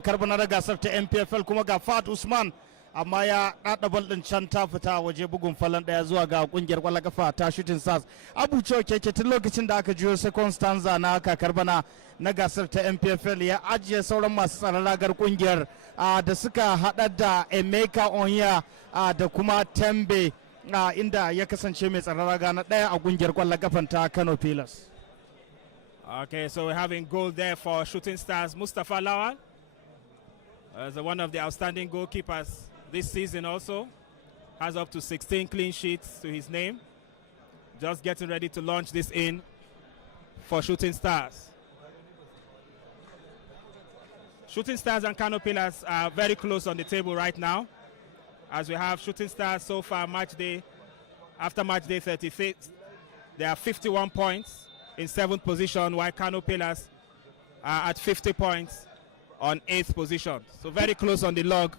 karbana da gasar ta NPFL kuma ga Fat Usman amma ya dada bal din can ta fita waje bugun falan daya zuwa ga kungiyar kwallon kafa ta Shooting Stars. Abu Cho keke tun lokacin da aka jiyo second stanza na kakar bana na gasar ta NPFL ya ajiye sauran masu tsaron ragar kungiyar da suka hada da Emeka Onya da kuma Tembe inda ya kasance mai tsaron raga na daya a kungiyar kwallon kafan ta Kano Pillars. Okay, so we're having goal there for Shooting Stars. Mustafa Lawal as one of the outstanding goalkeepers this season also. Has up to 16 clean sheets to his name. Just getting ready to launch this in for Shooting Stars. Shooting Stars and Kano Pillars are very close on the table right now, as we have Shooting Stars so far after match day 36. They are 51 points in 7th position, while Kano Pillars are at 50 points on 8th position. So very close on the log,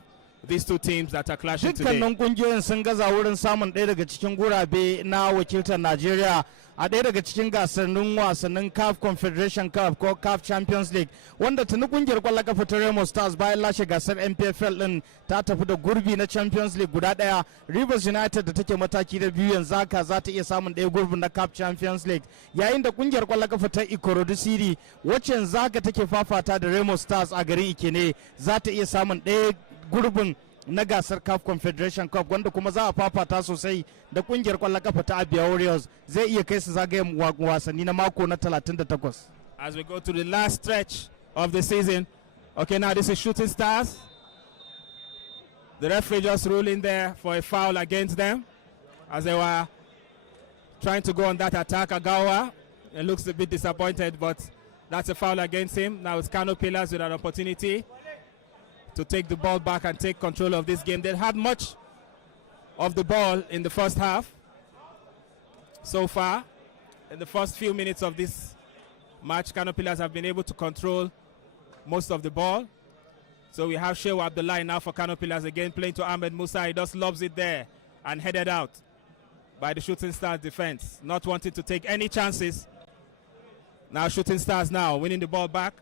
these two teams that are clashing today. Dukkanin kungiyoyin sun gaza wurin samun ɗaya daga cikin gurabe na wakiltar Najeriya a ɗaya daga cikin gasannin wasannin CAF Confederation Cup ko CAF Champions League, wanda tuni kungiyar kwallon kafa ta Remo Stars bayan lashe gasar NPFL din ta tafi da gurbi na Champions League guda ɗaya. Rivers United da take mataki da biyu yanzu haka za ta iya samun ɗaya gurbin na CAF Champions League, yayin da kungiyar kwallon kafa ta Ikorodu City wacce yanzu haka take fafata da Remo Stars a garin Ikene za ta iya samun ɗaya gurbin na gasar CAF Confederation Cup, wanda kuma za a fafata sosai da kungiyar kwallon kafa ta Abia Warriors, zai iya kai su zagayen wasanni na mako na 38. As we go to the last stretch of the season. Okay, now this is Shooting Stars. The referee just ruling there for a foul against them as they were trying to go on that attack. Agawa, it looks a bit disappointed, but that's a foul against him. Now it's Kano Pillars with an opportunity to take the ball back and take control of this game. They had much of the ball in the first half so far. In the first few minutes of this match, Kano Pillars have been able to control most of the ball. So we have Shehu Abdullahi now for Kano Pillars again, playing to Ahmed Musa. He just lobs it there and headed out by the Shooting Stars defense, not wanting to take any chances. Now Shooting Stars now winning the ball back.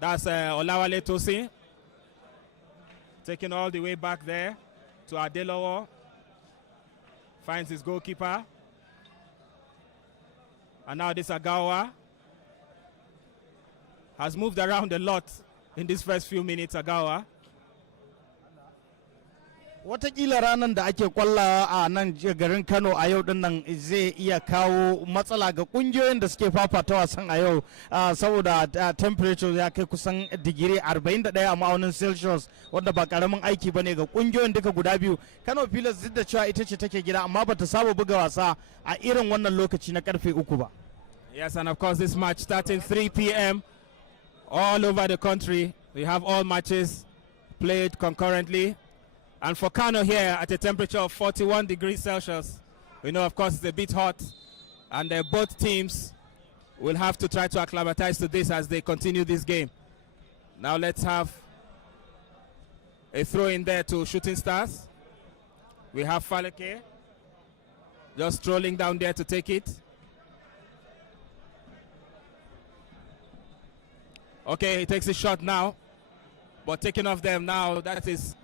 That's Olawale Tosin taking all the way back there to Adelowo. Finds his goalkeeper. And now this Agawa has moved around a lot in these first few minutes. Agawa. Watakila ranar da ake kwalla a nan garin Kano a yau dinnan zai iya kawo matsala ga kungiyoyin da suke fafata wasan a yau, saboda temperature ya kai kusan digiri 41 a ma'aunin Celsius, wanda ba karamin aiki bane ga kungiyoyin duka guda biyu. Kano Pillars duk da cewa ita ce take gida amma bata saba buga wasa a irin wannan lokaci na karfe 3 ba. Yes, and of course this match starting 3 p.m. all over the country. We have all matches played concurrently. And for Kano here at a temperature of 41 degrees Celsius, we know of course it's a bit hot, and both teams will have to try to acclimatize to this as they continue this game. Now let's have a throw in there to Shooting Stars. We have Faleke just strolling down there to take it. Okay, he takes a shot now, but taking off them now, that is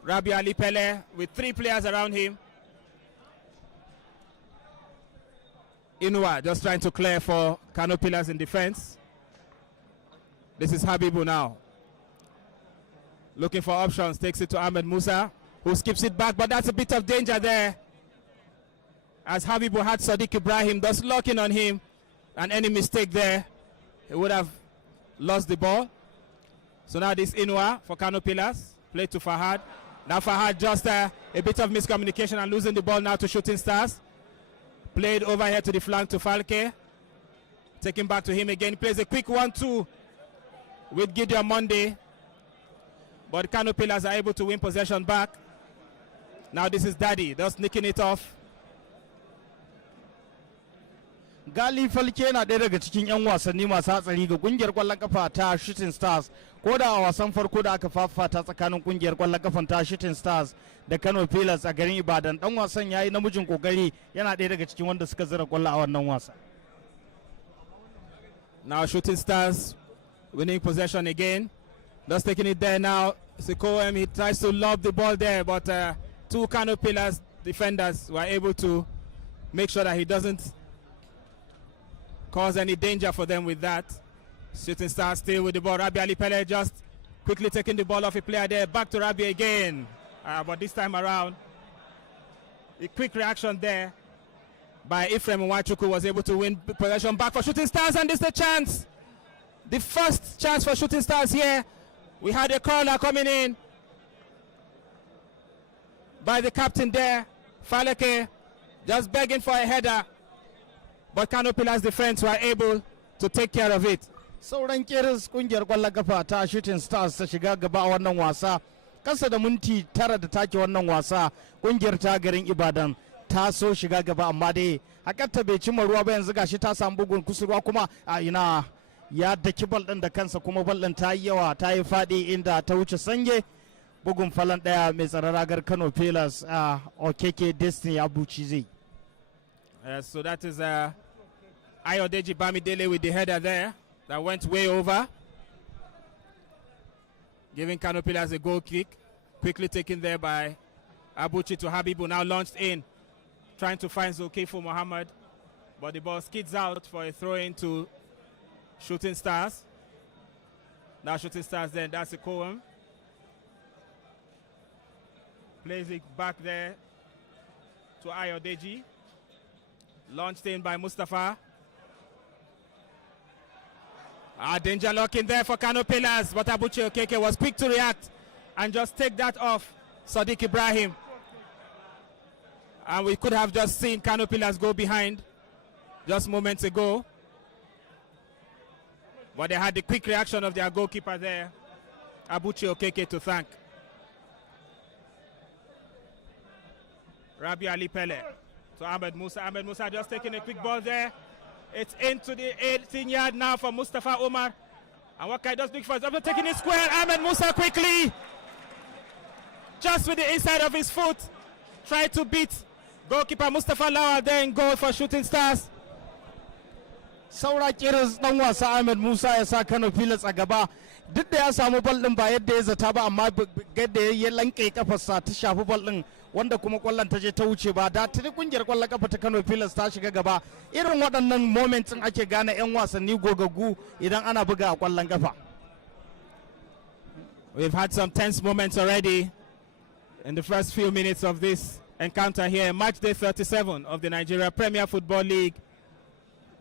Rabi Ali Pele with 3 players around him. Inua just trying to clear for Kano Pillars in defense. This is Habibu now. Looking for options, takes it to Ahmed Musa, who skips it back, but that's a bit of danger there, as Habibu had Sadiq Ibrahim just locking on him, and any mistake there, he would have lost the ball. So now this Inua for Kano Pillars, played to Fahad. Now Fahad just a bit of miscommunication and losing the ball now to Shooting Stars. Played over here to the flank to Falke. Taking back to him again. He plays a quick 1-2 with Gideon Monday. But Kano Pillars are able to win possession back. Now this is Daddy, just nicking it off. Gali Falke na ɗaya daga cikin 'yan wasanni masu hatsari ga kungiyar kwallon kafa ta Shooting Stars, ko da a wasan farko da aka fafata tsakanin kungiyar kwallon kafan ta Shooting Stars da Kano Pillars a garin Ibadan. Dan wasan yayi namijin kokari, yana ɗaya daga cikin wanda suka zira kwallo a wannan wasa. Now Shooting Stars winning possession again. Just taking it there now. Sikoem, he tries to lob the ball there, but two KANO Pillars defenders were able to make sure that he doesn't cause any danger for them with that. Shooting Stars still with the ball. Rabi Ali Pele just quickly taking the ball off a player there. Back to Rabi again. But this time around, a quick reaction there by Ephraim Nwachuku was able to win possession back for Shooting Stars, and this is the chance. The first chance for Shooting Stars here. We had a corner coming in by the captain there, Faleke, just begging for a header, but KANO Pillars defense were able to take care of it. Sauran kiris kungiyar kwallon kafa ta Shooting Stars ta shiga gaba a wannan wasa. Kasa da minti 9 da take wannan wasa, kungiyar ta garin Ibadan ta so shiga gaba, amma dai hakatta bai cimma ruwa ba. Yanzu gashi ta samu bugun kusurwa kuma a ina ya daki bal din da kansa, kuma bal din ta yi yawa, ta yi fadi inda ta wuce sange. Bugun falan daya mai tsaron ragar KANO Pillars Okeke Destiny Abuchi zai. So that is Ayodeji Bamidele with the header there that went way over, giving KANO Pillars a goal kick. Quickly taken there by Abuchi to Habibu, now launched in, trying to find Zulkiflu Muhammad, but the ball skids out for a throw-in to Shooting Stars. Now Shooting Stars then, that's a Koem. Plays it back there to Ayodeji. Launched in by Mustafa. Danger lock in there for KANO Pillars, but Abuchi Okeke was quick to react and just take that off Sadiq Ibrahim. And we could have just seen KANO Pillars go behind just moments ago. But they had the quick reaction of their goalkeeper there, Abuchi Okeke, to thank. Rabi Ali Pele to Ahmed Musa. Ahmed Musa just taking a quick ball there. It's into the 18-yard now for Mustafa Omar. And Wakai does big first. After taking it square, Ahmed Musa quickly, just with the inside of his foot, tried to beat goalkeeper Mustafa Lawal there in goal for Shooting Stars. Saura kiris dan wasa Ahmed Musa ya sa KANO Pillars a gaba, duk da ya samu bal din ba yadda ya zata ba, amma gadda ya lanke kafarsa ta shafi bal din, wanda kuma kwallon ta je ta wuce ba. Da tuni kungiyar kwallon kafa ta KANO Pillars ta shiga gaba. Irin waɗannan moments din ake gane 'yan wasanni gogaggu idan ana buga a kwallon kafa. We've had some tense moments already in the first few minutes of this encounter here. Match day 37 of the Nigerian Premier Football League,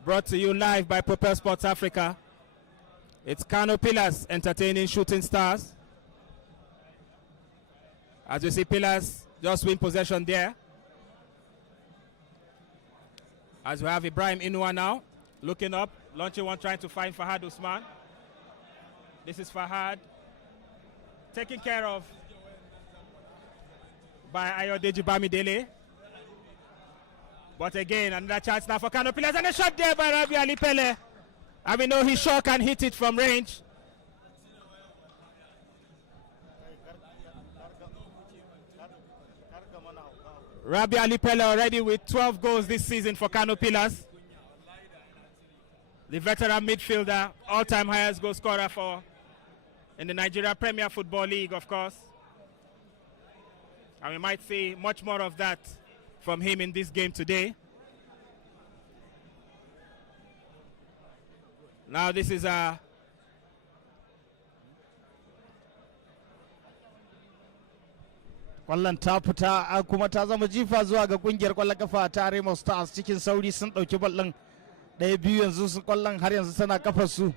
brought to you live by Propel Sports Africa. It's KANO Pillars entertaining Shooting Stars. As you see, Pillars just win possession there. As we have Ibrahim Inua now, looking up, launching one, trying to find Fahad Usman. This is Fahad, taken care of by Ayodeji Bamidele. But again, another chance now for KANO Pillars, and a shot there by Rabi Ali Pele. And we know he sure can hit it from range. Rabi Ali Pele already with 12 goals this season for KANO Pillars. The veteran midfielder, all-time highest goal scorer in the Nigerian Premier Football League, of course. And we might see much more of that from him in this game today. Now this is a kwallon ta fita kuma ta zama jifa zuwa ga kungiyar kwallon kafa ta Remo Stars. Cikin sauri sun dauki ballon ɗaya biyu, yanzu su kwallon har yanzu tana kafar su.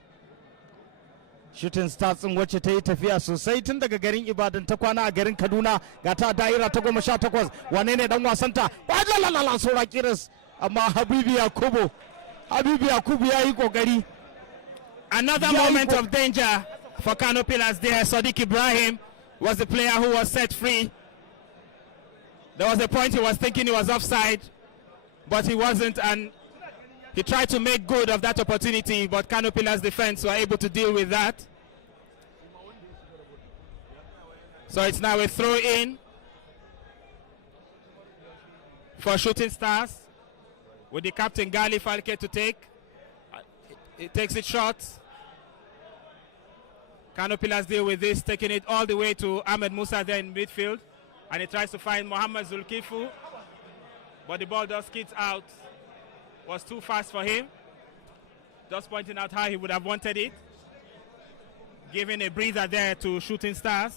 Shooting Stars din wacce ta yi tafiya sosai tun daga garin Ibadan ta kwana a garin Kaduna, ga ta daira ta 18. Wane ne dan wasanta? Wajalala saura kiris, amma Habibu Yakubu ya yi kokari. Another moment of danger for KANO Pillars there. Sadiq Ibrahim was the player who was set free. There was a point he was thinking he was offside, but he wasn't, and he tried to make good of that opportunity, but KANO Pillars defense were able to deal with that. So it's now a throw in for Shooting Stars with the captain Gali Falke to take. It takes it short. KANO Pillars deal with this, taking it all the way to Ahmed Musa there in midfield. And he tries to find Mohammed Zulkifu. But the ball just skids out. Was too fast for him. Just pointing out how he would have wanted it. Giving a breather there to Shooting Stars.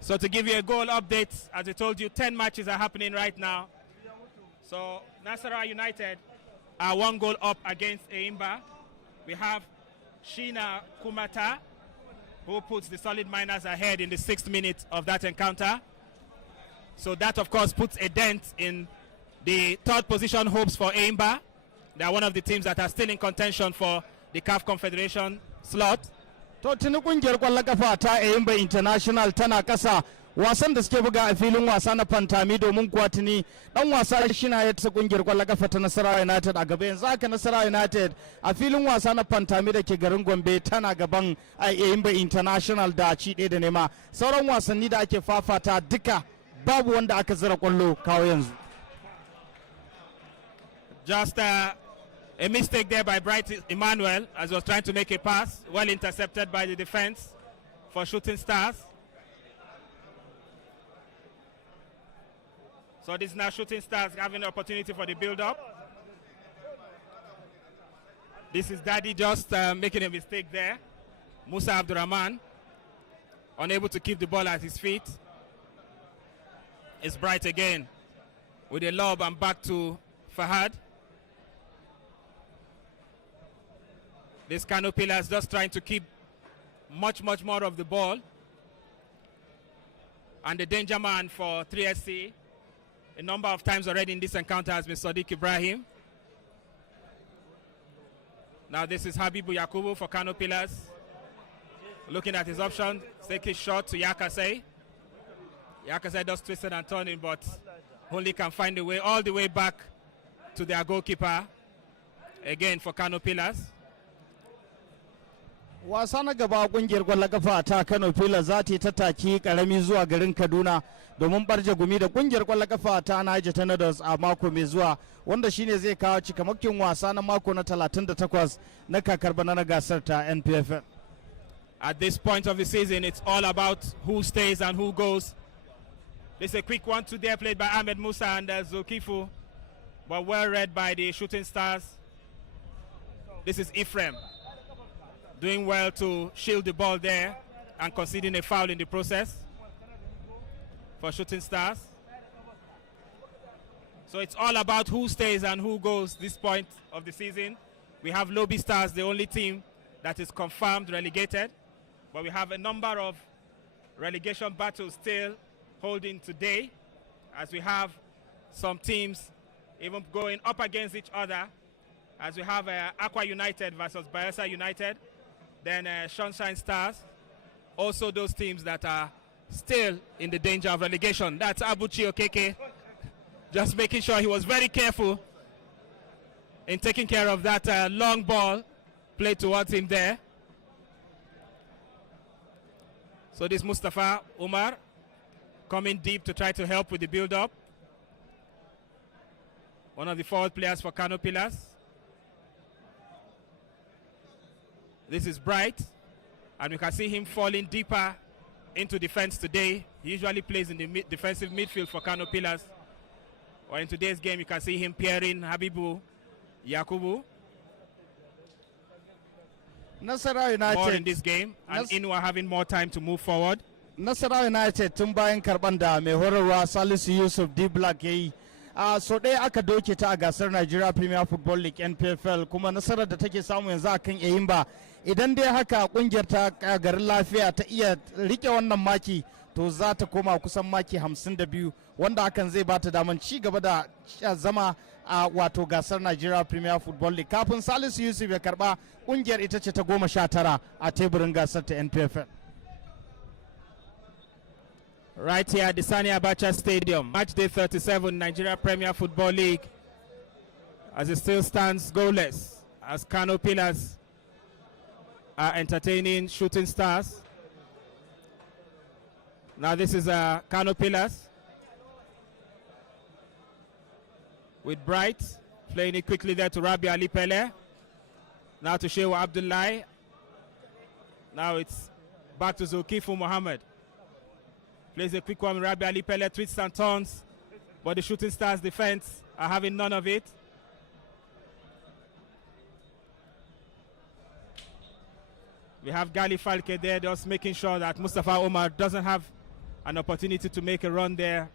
So to give you a goal update, as I told you, 10 matches are happening right now. So Nasarawa United are 1 goal up against Eimba. We have Shina Kumata, who puts the Solid Miners ahead in the 6th minute of that encounter. So that, of course, puts a dent in the 3rd position hopes for Eimba. They are one of the teams that are still in contention for the CAF Confederation slot. To tuni kungiyar kwallon kafa ta Eimba International tana kasa wasan da suke buga a filin wasa na Fantami domin kuwa tuni dan wasa Shina ya tasa kungiyar kwallon kafa ta Nasarawa United a gaba. Yanzu haka Nasarawa United a filin wasa na Fantami da ke garin Gombe tana gaban Eimba International da ci ɗaya da nema. Sauran wasanni da ake fafata duka babu wanda aka zira kwallo kawo yanzu. Just a mistake there by Bright Emmanuel as he was trying to make a pass. Well intercepted by the defense for Shooting Stars. So this is now Shooting Stars having the opportunity for the build-up. This is Daddy just making a mistake there. Musa Abdurrahman unable to keep the ball at his feet. It's Bright again with a lob and back to Fahad. This KANO Pillars just trying to keep much more of the ball. And the danger man for 3SC, a number of times already in this encounter, has been Sadiq Ibrahim. Now this is Habibu Yakubu for KANO Pillars. Looking at his options, take his shot to Yakase. Yakase does twisted and turning, but only can find a way all the way back to their goalkeeper. Again for KANO Pillars. Wasa na gaba kungiyar kwallon kafa ta Kano Pillars za ta tattaki karami zuwa garin Kaduna domin barje gumi da kungiyar kwallon kafa ta Niger Tornadoes a mako mai zuwa wanda shine zai kawo cikamakin wasa na mako na 38 na kakar bana na gasar ta NPFL. At this point of the season, it's all about who stays and who goes. There's a quick 1-2 there played by Ahmed Musa and Zulkifu, but well read by the Shooting Stars. This is Ephraim doing well to shield the ball there and conceding a foul in the process for Shooting Stars. So it's all about who stays and who goes this point of the season. We have Lobby Stars, the only team that is confirmed relegated, but we have a number of relegation battles still holding today, as we have some teams even going up against each other, as we have Aqua United versus Bayelsa United, then Sunshine Stars, also those teams that are still in the danger of relegation. That's Abuchi Okeke, just making sure he was very careful in taking care of that long ball played towards him there. So this Mustafa Umar coming deep to try to help with the build-up. One of the forward players for KANO Pillars. This is Bright, and we can see him falling deeper into defense today. He usually plays in the defensive midfield for KANO Pillars. Or in today's game, you can see him pairing Habibu Yakubu. Nasarawa United more in this game, and Inua having more time to move forward. Nasarawa United tun bayan karban da mai horarwa Salisu Yusuf D Black yayi so ɗaya aka doke ta a gasar Nigeria Premier Football League NPFL, kuma nasarar da take samu yanzu akan Eimba. Idan dai haka kungiyar ta garin lafiya ta iya rike wannan maki, to za ta koma kusan maki 52, wanda hakan zai ba ta daman ci gaba da zama a wato gasar Nigeria Premier Football League. Kafin Salisu Yusuf ya karba, kungiyar ita ce ta 19 a teburin gasar ta NPFL. Right here at the Sani Abacha Stadium, match day 37, Nigeria Premier Football League, as it still stands goalless, as KANO Pillars are entertaining Shooting Stars. Now this is KANO Pillars with Bright playing it quickly there to Rabi Ali Pele. Now to Shehu Abdullahi. Now it's back to Zulkifu Muhammad. Plays a quick one. Rabi Ali Pele twists and turns, but the Shooting Stars defense are having none of it. We have Gali Falke there, just making sure that Mustafa Omar doesn't have an opportunity to make a run there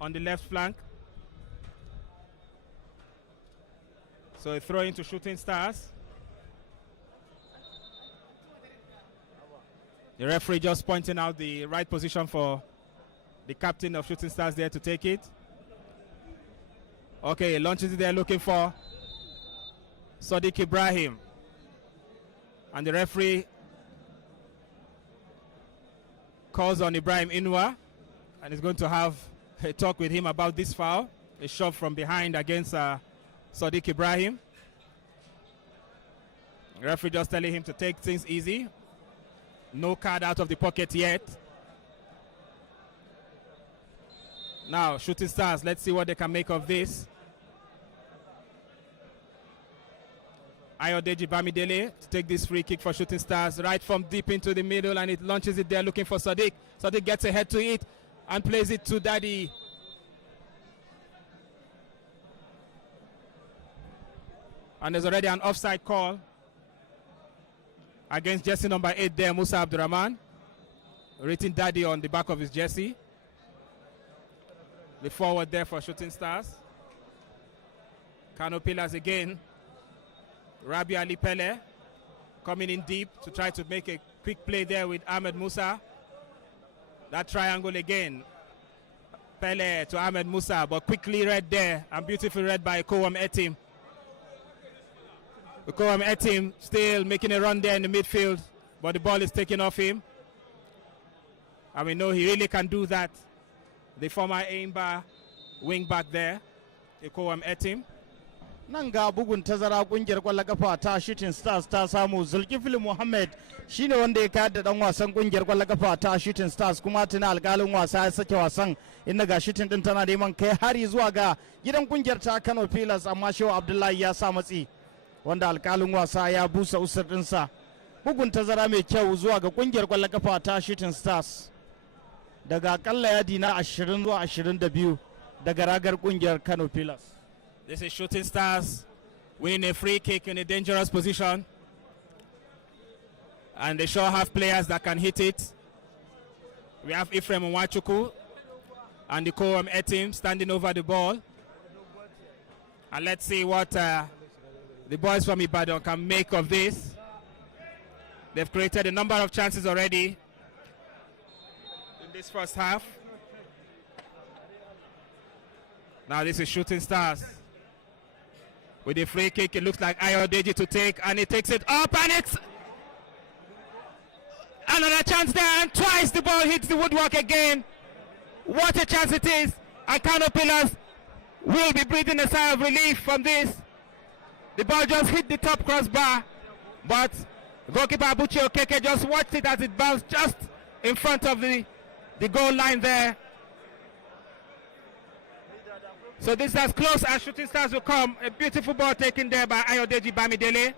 on the left flank. So a throw into Shooting Stars. The referee just pointing out the right position for the captain of Shooting Stars there to take it. Okay, launches it there looking for Sadiq Ibrahim. And the referee calls on Ibrahim Inwa and is going to have a talk with him about this foul. A shove from behind against Sadiq Ibrahim. The referee just telling him to take things easy. No card out of the pocket yet. Now, Shooting Stars, let's see what they can make of this. Ayodeji Bamidele to take this free kick for Shooting Stars right from deep into the middle, and it launches it there looking for Sadiq. Sadiq gets ahead to it and plays it to Daddy. And there's already an offside call against jersey number 8 there, Musa Abdurrahman. Rating Daddy on the back of his jersey. The forward there for Shooting Stars. KANO Pillars again. Rabi Ali Pele coming in deep to try to make a quick play there with Ahmed Musa. That triangle again. Pele to Ahmed Musa, but quickly read there and beautifully read by Kowam Etim. Kowam Etim still making a run there in the midfield, but the ball is taken off him. And we know he really can do that. The former Aimba wing back there, Kowam Etim. Nan ga bugun tazara kungiyar kwallon kafa ta Shooting Stars ta samu. Zulkifli Muhammad shine wanda ya kayar da dan wasan kungiyar kwallon kafa ta Shooting Stars, kuma tuna alƙalin wasa ya sake wasan inda ga Shooting din tana neman kai hari zuwa ga gidan kungiyar ta KANO Pillars, amma Shehu Abdullahi ya sa matsi wanda alƙalin wasa ya busa usur dinsa. Bugun tazara mai kyau zuwa ga kungiyar kwallon kafa ta Shooting Stars daga akalla yadi na 20 zuwa 22 daga ragar kungiyar KANO Pillars. This is Shooting Stars winning a free kick in a dangerous position. And they sure have players that can hit it. We have Ephraim Nwachuku and the Kowam Etim standing over the ball. And let's see what the boys from Ibadan can make of this. They've created a number of chances already in this first half. Now this is Shooting Stars. With a free kick, it looks like Ayodeji to take, and he takes it up, and it's another chance there, and twice the ball hits the woodwork again. What a chance it is, and KANO Pillars will be breathing a sigh of relief from this. The ball just hit the top crossbar, but goalkeeper Abuchi Okeke just watched it as it bounced just in front of the goal line there. So this is as close as Shooting Stars will come. A beautiful ball taken there by Ayodeji Bamidele.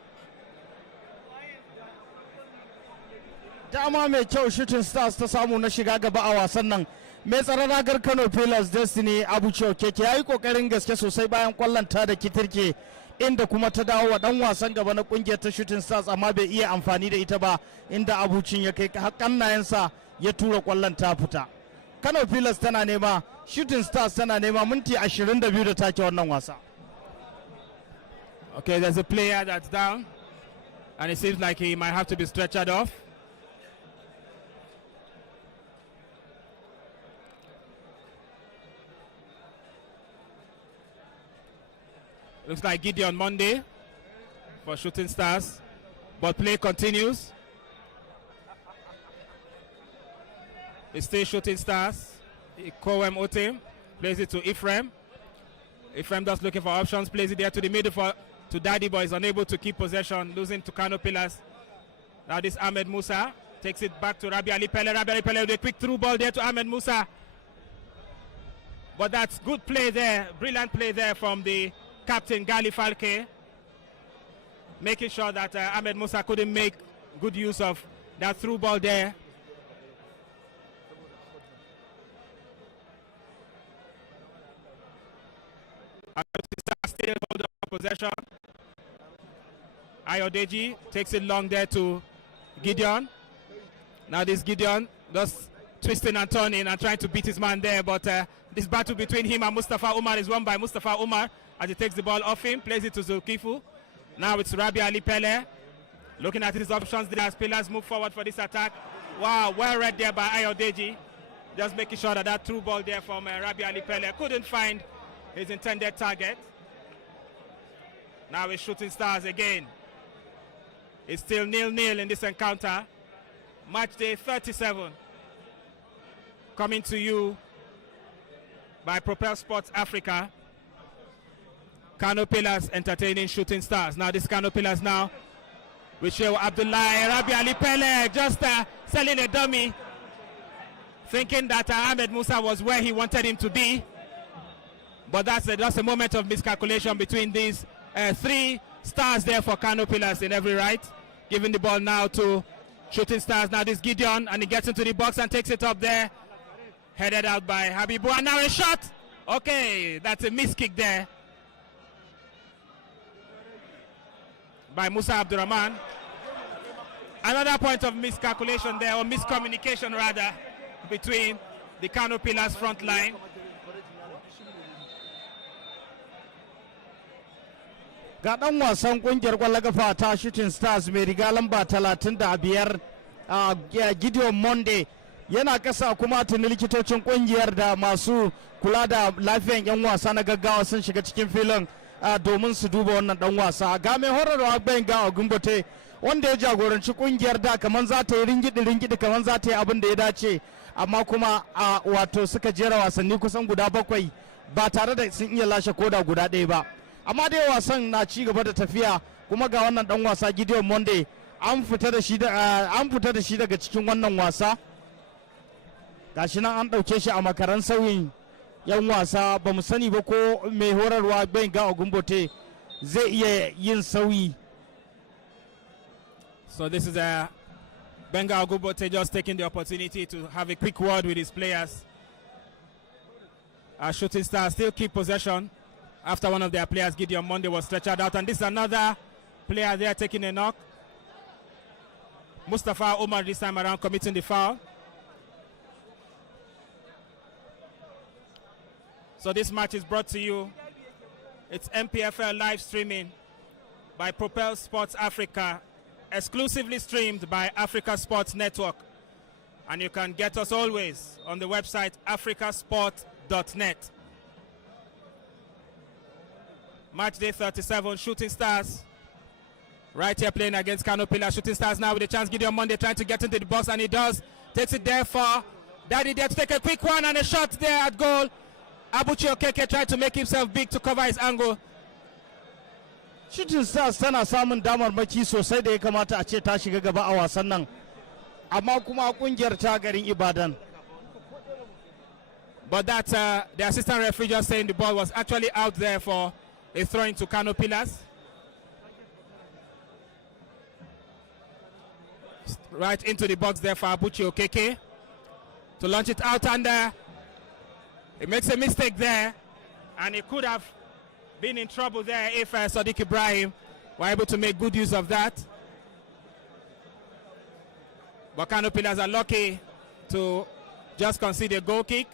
Dama mai kyau Shooting Stars ta samu na shiga gaba a wasan nan. Mai tsaron ragar KANO Pillars Destiny Abuchi Okeke ya yi kokarin gaske sosai bayan kwallon ta da kitirke, inda kuma ta dawo wa dan wasan gaba na kungiyar ta Shooting Stars, amma bai iya amfani da ita ba, inda Abucin ya kai hannayensa ya tura kwallon ta fita. KANO Pillars tana nema, Shooting Stars tana nema, minti 22 da take wannan wasa. Okay, there's a player that's down, and it seems like he might have to be stretchered off. Looks like Gideon Monday for Shooting Stars, but play continues. It's still Shooting Stars. Kowem Otim plays it to Ephraim. Ephraim just looking for options, plays it there to the middle to Daddy, but is unable to keep possession, losing to KANO Pillars. Now this Ahmed Musa takes it back to Rabi Ali Pele. Rabi Ali Pele with a quick through ball there to Ahmed Musa. But that's good play there, brilliant play there from the captain Gali Falke. making sure that Ahmed Musa couldn't make good use of that through ball there. Still hold on possession. Ayodeji takes it long there to Gideon. Now this Gideon just twisting and turning and trying to beat his man there, but this battle between him and Mustafa Umar is won by Mustafa Umar as he takes the ball off him, plays it to Zulkifu. Now it's Rabi Ali Pele. Looking at his options there as Pillars move forward for this attack. Wow, well read there by Ayodeji. Just making sure that that through ball there from Rabi Ali Pele couldn't find his intended target. Now it's Shooting Stars again. It's still 0-0 in this encounter. Match day 37. Coming to you by Propel Sports Africa. KANO Pillars entertaining Shooting Stars. Now this KANO Pillars now with Shehu Abdullah. Rabi Ali Pele just selling a dummy. Thinking that Ahmed Musa was where he wanted him to be. But that's a moment of miscalculation between these three stars there for KANO Pillars in every right. Giving the ball now to Shooting Stars. Now this Gideon, and he gets into the box and takes it up there. Headed out by Habibu, and now a shot. Okay, that's a miss kick there by Musa Abdurrahman. Another point of miscalculation there, or miscommunication rather, between the KANO Pillars front line. Ga dan wasan kungiyar kwallon kafa ta Shooting Stars mai riga lamba 35 Gideon Monday yana kasa, kuma tuni likitocin kungiyar da masu kula da lafiyan yan wasa na gaggawa sun shiga cikin filin domin su duba wannan dan wasa. Ga mai horarwa Benga Ogumbote wanda ya jagoranci kungiyar da kaman za ta yi ringidi kaman za ta yi abin da ya dace, amma kuma wato suka jera wasanni kusan guda 7 ba tare da sun iya lashe koda guda 1 ba. Amma dai wasan na ci gaba da tafiya, kuma ga wannan dan wasa Gideon Monday an fita da shi daga cikin wannan wasa. Gashi nan an dauke shi a makaran sauyin yan wasa, ba mu sani ba ko mai horarwa Benga Ogumbote zai iya yin sauyi. So this is Benga Ogumbote just taking the opportunity to have a quick word with his players. Shooting Stars still keep possession after one of their players, Gideon Monday, was stretched out, and this is another player there taking a knock. Mustafa Umar this time around committing the foul. So this match is brought to you. It's NPFL live streaming by Propel Sports Africa, exclusively streamed by Africa Sports Network. And you can get us always on the website africasport.net. Match day 37, Shooting Stars right here playing against KANO Pillars. Shooting Stars now with a chance. Gideon Monday trying to get into the box, and he does. Takes it there for Daddy there to take a quick one, and a shot there at goal. Abuchi Okeke tried to make himself big to cover his angle. Shooting Stars tana samun damarmaki sosai da ya kamata a ce ta shiga gaba a wasan nan, amma kuma kungiyar ta garin Ibadan. But that the assistant referee just saying the ball was actually out there for a throw into KANO Pillars. Right into the box there for Abuchi Okeke to launch it out, and he makes a mistake there, and he could have been in trouble there if Sadiq Ibrahim were able to make good use of that. But KANO Pillars are lucky to just concede a goal kick.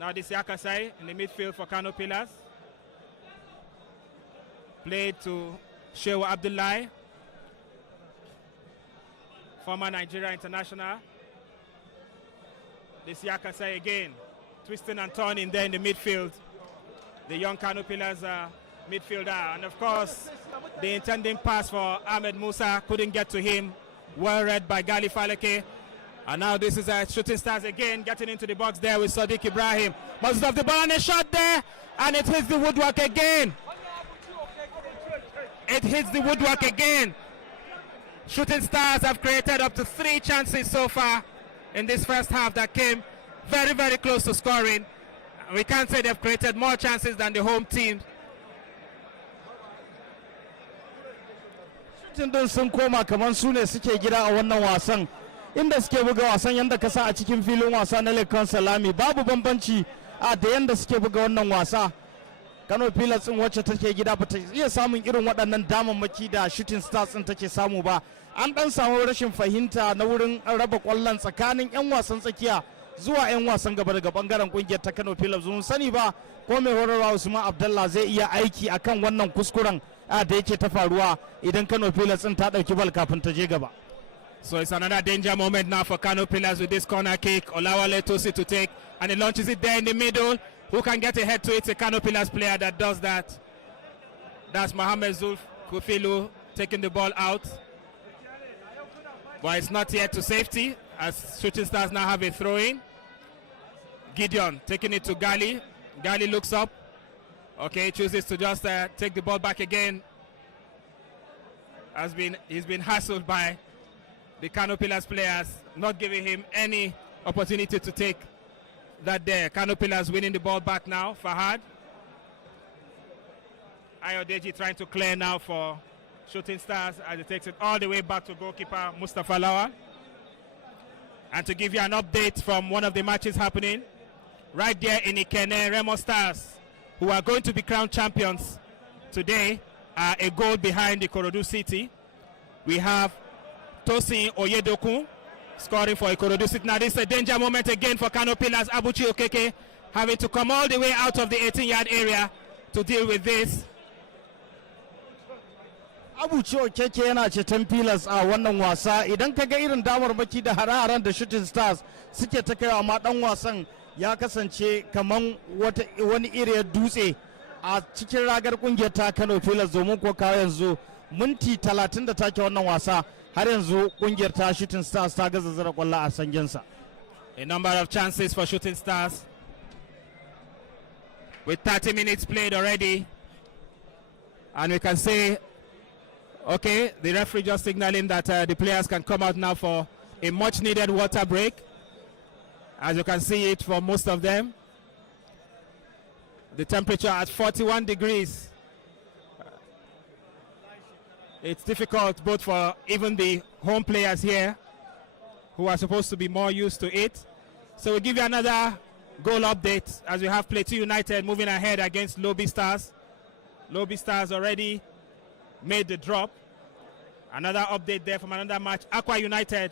Now this Yakasai in the midfield for KANO Pillars. Played to Shehu Abdullah, former Nigeria international. This Yakasai again, twisting and turning there in the midfield. The young KANO Pillars midfielder. And of course, the intending pass for Ahmed Musa couldn't get to him. Well read by Gali Faleke. And now this is Shooting Stars again, getting into the box there with Sadiq Ibrahim. Most of the ball, and a shot there, and it hits the woodwork again. It hits the woodwork again. Shooting Stars have created up to 3 chances so far in this first half that came very, very close to scoring. We can't say they've created more chances than the home team. Din sun koma kamar su ne suke gida a wannan wasan inda suke buga wasan yanda ka sa a cikin filin wasa na Lekan Salami babu bambanci a da yanda suke buga wannan wasa. Kano Pillars din wacce take gida ba ta iya samun irin waɗannan damammaki da Shooting Stars din take samu ba. An dan samu rashin fahimta na wurin raba kwallon tsakanin 'yan wasan tsakiya zuwa 'yan wasan gaba daga bangaren kungiyar ta Kano Pillars. Mun sani ba ko mai horarwa Usman Abdullah zai iya aiki akan wannan kuskuren da yake ta faruwa idan Kano Pillars din ta dauki bal kafin ta je gaba. So it's another danger moment now for Kano Pillars with this corner kick. Olawale Tosi to take, and he launches it there in the middle. Who can get a head to it? A Kano Pillars player that does that. That's Mohamed Zulf Kufilu taking the ball out. But it's not yet to safety as Shooting Stars now have a throw-in. Gideon taking it to Gali. Gali looks up. Okay, chooses to just take the ball back again. He's been hassled by the Kano Pillars players, not giving him any opportunity to take that there. Kano Pillars winning the ball back now. Fahad. Ayodeji trying to clear now for Shooting Stars as he takes it all the way back to goalkeeper Mustafa Lawa. And to give you an update from one of the matches happening, right there in Ikene, Remo Stars, who are going to be crowned champions today, are a goal behind the Ikorodu City. We have Tosin Oyedoku scoring for Ikorodu City. Now this is a danger moment again for Kano Pillars. Abuchi Okeke having to come all the way out of the 18-yard area to deal with this. Abuchi Okeke yana ceton Pillars a wannan wasa. Idan ka ga irin damarmaki da hare-haren da Shooting Stars suke ta kai amma dan wasan ya kasance kaman wani iriyar dutse a cikin ragar kungiyar ta Kano Pillars, domin ko kawo yanzu minti 30 da take wannan wasa har yanzu kungiyar ta Shooting Stars ta gaza zara kwallo a sangensa. A number of chances for Shooting Stars with 30 minutes played already, and we can say, okay, the referee just signaling that the players can come out now for a much needed water break. As you can see it for most of them, the temperature at 41 degrees. It's difficult both for even the home players here who are supposed to be more used to it. So we'll give you another goal update as we have Plateau United moving ahead against Lobby Stars. Lobby Stars already made the drop. Another update there from another match. Aqua United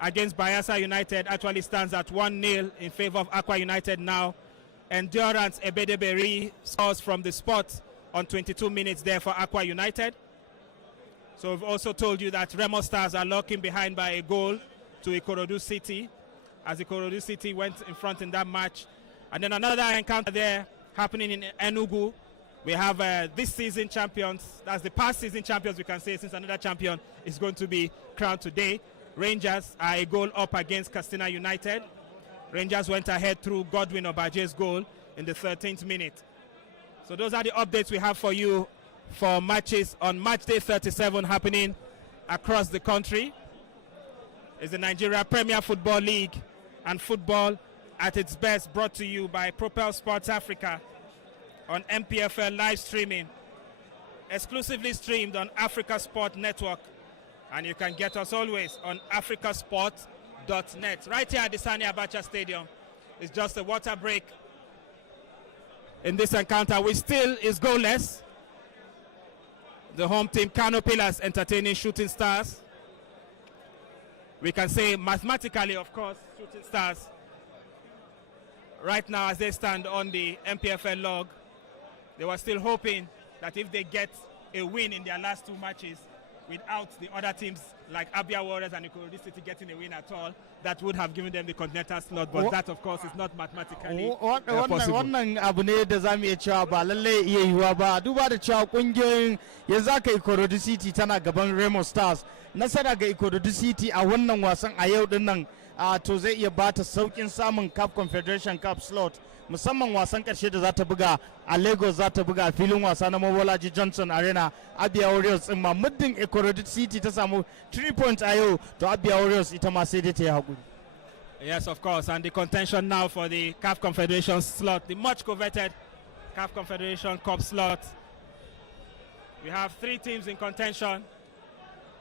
against Bayelsa United actually stands at 1-0 in favor of Aqua United now. Endurance Ebedeberi scores from the spot on 22 minutes there for Aqua United. So we've also told you that Remo Stars are locking behind by a goal to Ikorodu City, as Ikorodu City went in front in that match. And then another encounter there happening in Enugu. We have this season champions, that's the past season champions we can say, since another champion is going to be crowned today. Rangers are a goal up against Castina United. Rangers went ahead through Godwin Obaje's goal in the 13th minute. So those are the updates we have for you for matches on match day 37 happening across the country. It's the Nigerian Premier Football League and football at its best, brought to you by Propel Sports Africa on NPFL live streaming, exclusively streamed on Africa Sport Network. And you can get us always on africasport.net. Right here at the Sani Abacha Stadium. It's just a water break in this encounter, which still is goalless. The home team, Kano Pillars, entertaining Shooting Stars. We can say mathematically, of course, Shooting Stars, right now as they stand on the NPFL log, they were still hoping that if they get a win in their last two matches, without the other teams like Abia Warriors and Ikorodu City getting a win at all, that would have given them the continental slot. But that, of course, is not mathematically possible. Wannan abu ne da za mu iya cewa ba lallai iya yiwuwa ba, duba da cewa kungiyoyin yanzu aka Ikorodu City tana gaban Remo Stars. Nasara ga Ikorodu City a wannan wasan a yau din nan to zai iya bata saukin samun Cup Confederation Cup slot, musamman wasan karshe da za ta buga a Lagos, za ta buga a filin wasa na Mobolaji Johnson Arena. Abia Warriors din ma muddin Ikorodu City ta samu 3 points a yau, to Abia Warriors ita ma sai dai ta yi hakuri. Yes, of course. And the contention now for the CAF Confederation slot, the much coveted CAF Confederation Cup slot. We have 3 teams in contention.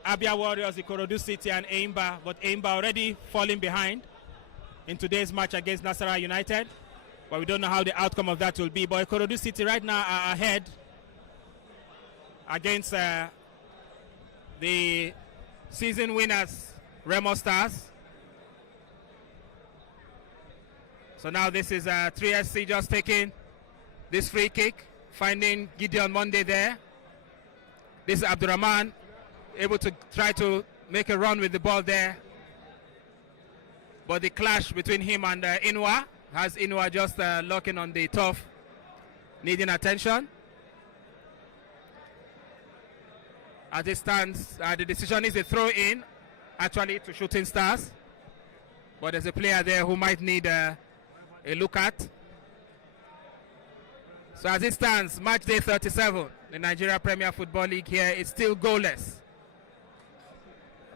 Abia Warriors, Ikorodu City, and Eimba. But Eimba already falling behind in today's match against Nasarawa United. But we don't know how the outcome of that will be. But Ikorodu City right now are ahead against the season winners, Remo Stars. So now this is 3SC just taking this free kick, finding Gideon Monday there. This is Abdurrahman, able to try to make a run with the ball there. But the clash between him and Inwa has Inwa just locking on the turf, needing attention. As it stands, the decision is a throw-in, actually, to Shooting Stars. But there's a player there who might need a look at. So as it stands, match day 37, the Nigerian Premier Football League here is still goalless.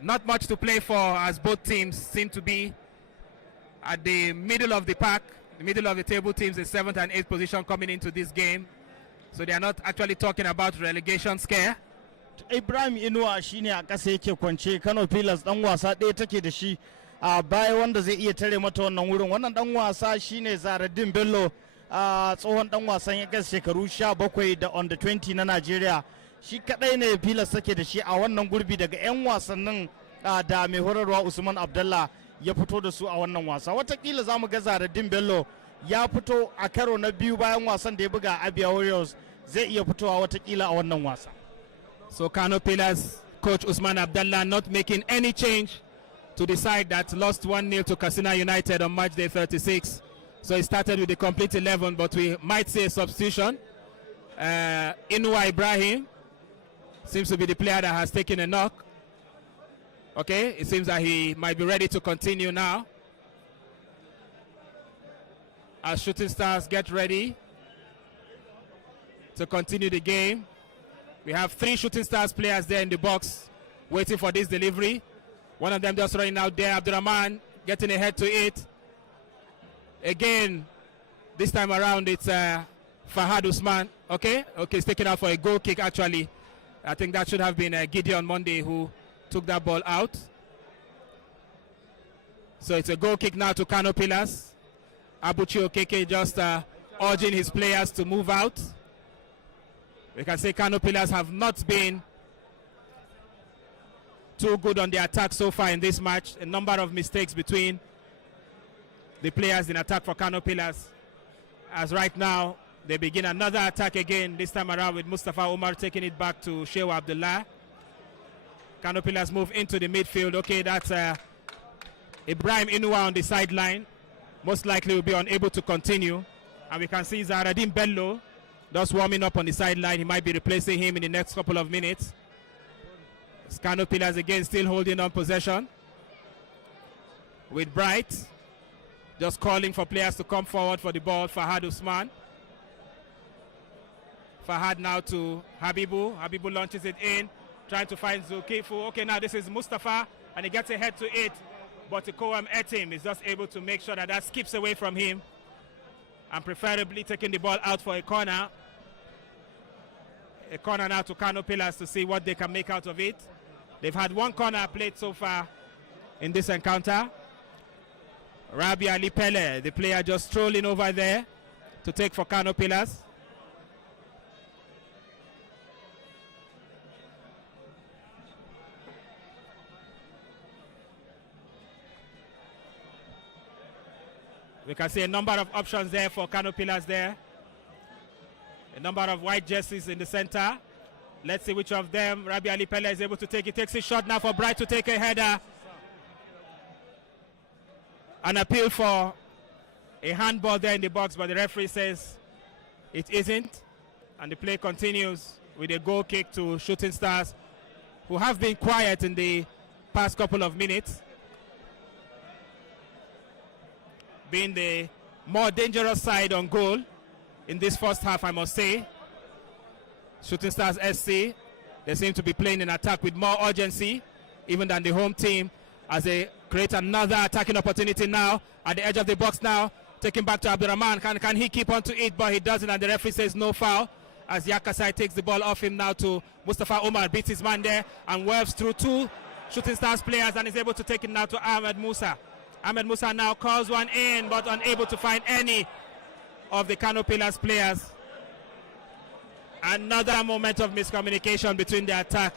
Not much to play for, as both teams seem to be at the middle of the pack, the middle of the table teams in 7th and 8th position coming into this game. So they are not actually talking about relegation scare. Ibrahim Inuwa shine a ƙasa yake kwance. Kano Pillars dan wasa ɗaya take da shi a baya wanda zai iya tare mata wannan wurin. Wannan dan wasa shine Zaradin Bello, tsohon dan wasan ya gas shekaru 17 da under 20 na Najeriya. Shi kadai ne Pillars take da shi a wannan gurbi daga 'yan wasannin da mai horarwa Usman Abdallah ya fito da su a wannan wasa. Watakila za mu ga Zaradin Bello ya fito a karo na biyu bayan wasan da ya buga Abia Warriors, zai iya fitowa watakila a wannan wasa. So KANO Pillars coach Usman Abdallah not making any change to the side that lost 1-0 to Katsina United on match day 36. So he started with the complete 11, but we might see a substitution. Inua Ibrahim seems to be the player that has taken a knock. Okay, it seems that he might be ready to continue now. As Shooting Stars get ready to continue the game. We have 3 Shooting Stars players there in the box waiting for this delivery. One of them just running out there. Abdurrahman getting ahead to it. Again, this time around it's Fahad Usman. Okay, it's taken out for a goal kick actually. I think that should have been Gideon Monday who took that ball out. So it's a goal kick now to KANO Pillars. Abuchi Okeke just urging his players to move out. We can say KANO Pillars have not been too good on the attack so far in this match. A number of mistakes between the players in attack for KANO Pillars. As right now, they begin another attack again, this time around with Mustafa Omar taking it back to Shewa Abdullah. KANO Pillars move into the midfield. Okay, that's Ibrahim Inua on the sideline. Most likely will be unable to continue. And we can see Zaradin Bello just warming up on the sideline. He might be replacing him in the next couple of minutes. KANO Pillars again still holding on possession. With Bright just calling for players to come forward for the ball. Fahad Usman. Fahad now to Habibu. Habibu launches it in, trying to find Zulkifu. Okay, now this is Mustafa, and he gets ahead to it. But Koam Etim is just able to make sure that that skips away from him, and preferably taking the ball out for a corner. A corner now to KANO Pillars to see what they can make out of it. They've had 1 corner played so far in this encounter. Rabi Ali Pele, the player just strolling over there to take for KANO Pillars. We can see a number of options there for KANO Pillars there. A number of white jerseys in the center. Let's see which of them Rabi Ali Pele is able to take. He takes a shot now for Bright to take a header. An appeal for a handball there in the box, but the referee says it isn't. And the play continues with a goal kick to Shooting Stars, who have been quiet in the past couple of minutes, being the more dangerous side on goal in this first half, I must say. Shooting Stars SC, they seem to be playing in attack with more urgency even than the home team, as they create another attacking opportunity now at the edge of the box now. Taking back to Abdurrahman. Can he keep on to it? But he doesn't, and the referee says no foul. As Yakasai takes the ball off him now to Mustafa Omar, beats his man there and webs through two Shooting Stars players and is able to take it now to Ahmed Musa. Ahmed Musa now calls one in, but unable to find any of the KANO Pillars players. Another moment of miscommunication between the attack